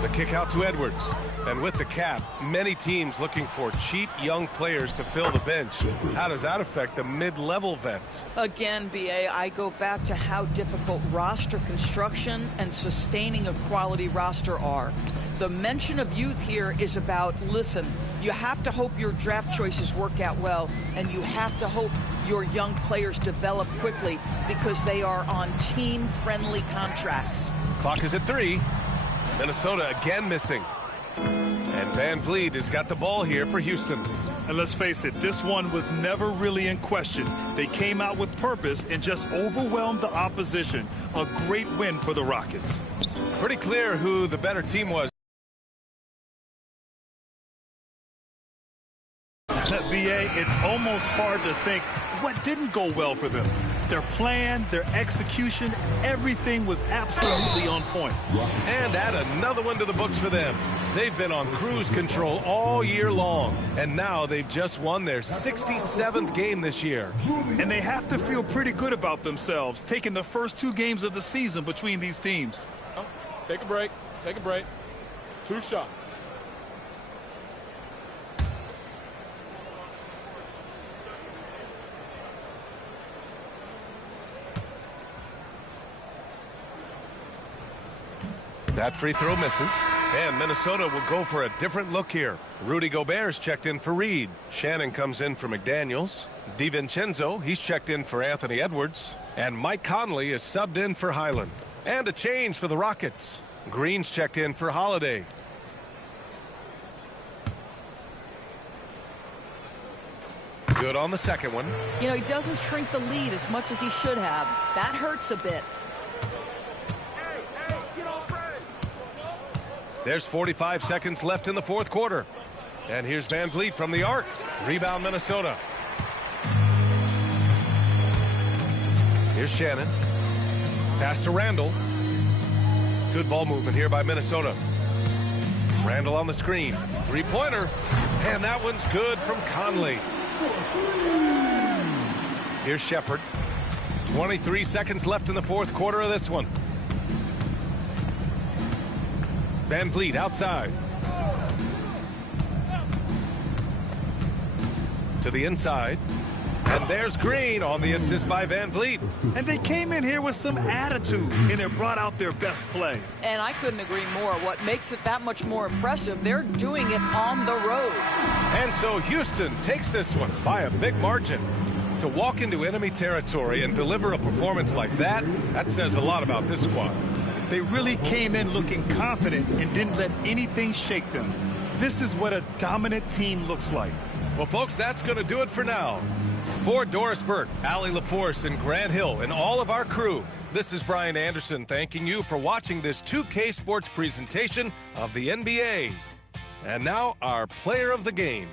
The kick out to Edwards. And with the cap, many teams looking for cheap young players to fill the bench. How does that affect the mid-level vets? Again, B.A., I go back to how difficult roster construction and sustaining a quality roster are. The mention of youth here is about, listen, you have to hope your draft choices work out well, and you have to hope your young players develop quickly because they are on team-friendly contracts. Clock is at 3. Minnesota again missing. And Van Vliet has got the ball here for Houston. And let's face it, this one was never really in question. They came out with purpose and just overwhelmed the opposition. A great win for the Rockets. Pretty clear who the better team was. B.A., it's almost hard to think what didn't go well for them. Their plan, their execution, everything was absolutely on point. And add another one to the books for them. They've been on cruise control all year long, and now they've just won their 67th game this year. And they have to feel pretty good about themselves, taking the first 2 games of the season between these teams. Take a break. Take a break. 2 shots. That free throw misses. And Minnesota will go for a different look here. Rudy Gobert's checked in for Reed. Shannon comes in for McDaniels. DiVincenzo, he's checked in for Anthony Edwards. And Mike Conley is subbed in for Highland. And a change for the Rockets. Green's checked in for Holiday. Good on the second one. You know, he doesn't shrink the lead as much as he should have. That hurts a bit. There's 45 seconds left in the fourth quarter. And here's Van Vliet from the arc. Rebound Minnesota. Here's Shannon. Pass to Randall. Good ball movement here by Minnesota. Randall on the screen. Three-pointer. And that one's good from Conley. Here's Shepard. 23 seconds left in the fourth quarter of this one. Van Vliet outside. To the inside. And there's Green on the assist by Van Vliet. And they came in here with some attitude, and they brought out their best play. And I couldn't agree more. What makes it that much more impressive, they're doing it on the road. And so Houston takes this one by a big margin. To walk into enemy territory and deliver a performance like that, that says a lot about this squad. They really came in looking confident and didn't let anything shake them. This is what a dominant team looks like. Well, folks, that's going to do it for now. For Doris Burke, Allie LaForce, and Grant Hill, and all of our crew, this is Brian Anderson thanking you for watching this 2K Sports presentation of the NBA. And now, our player of the game.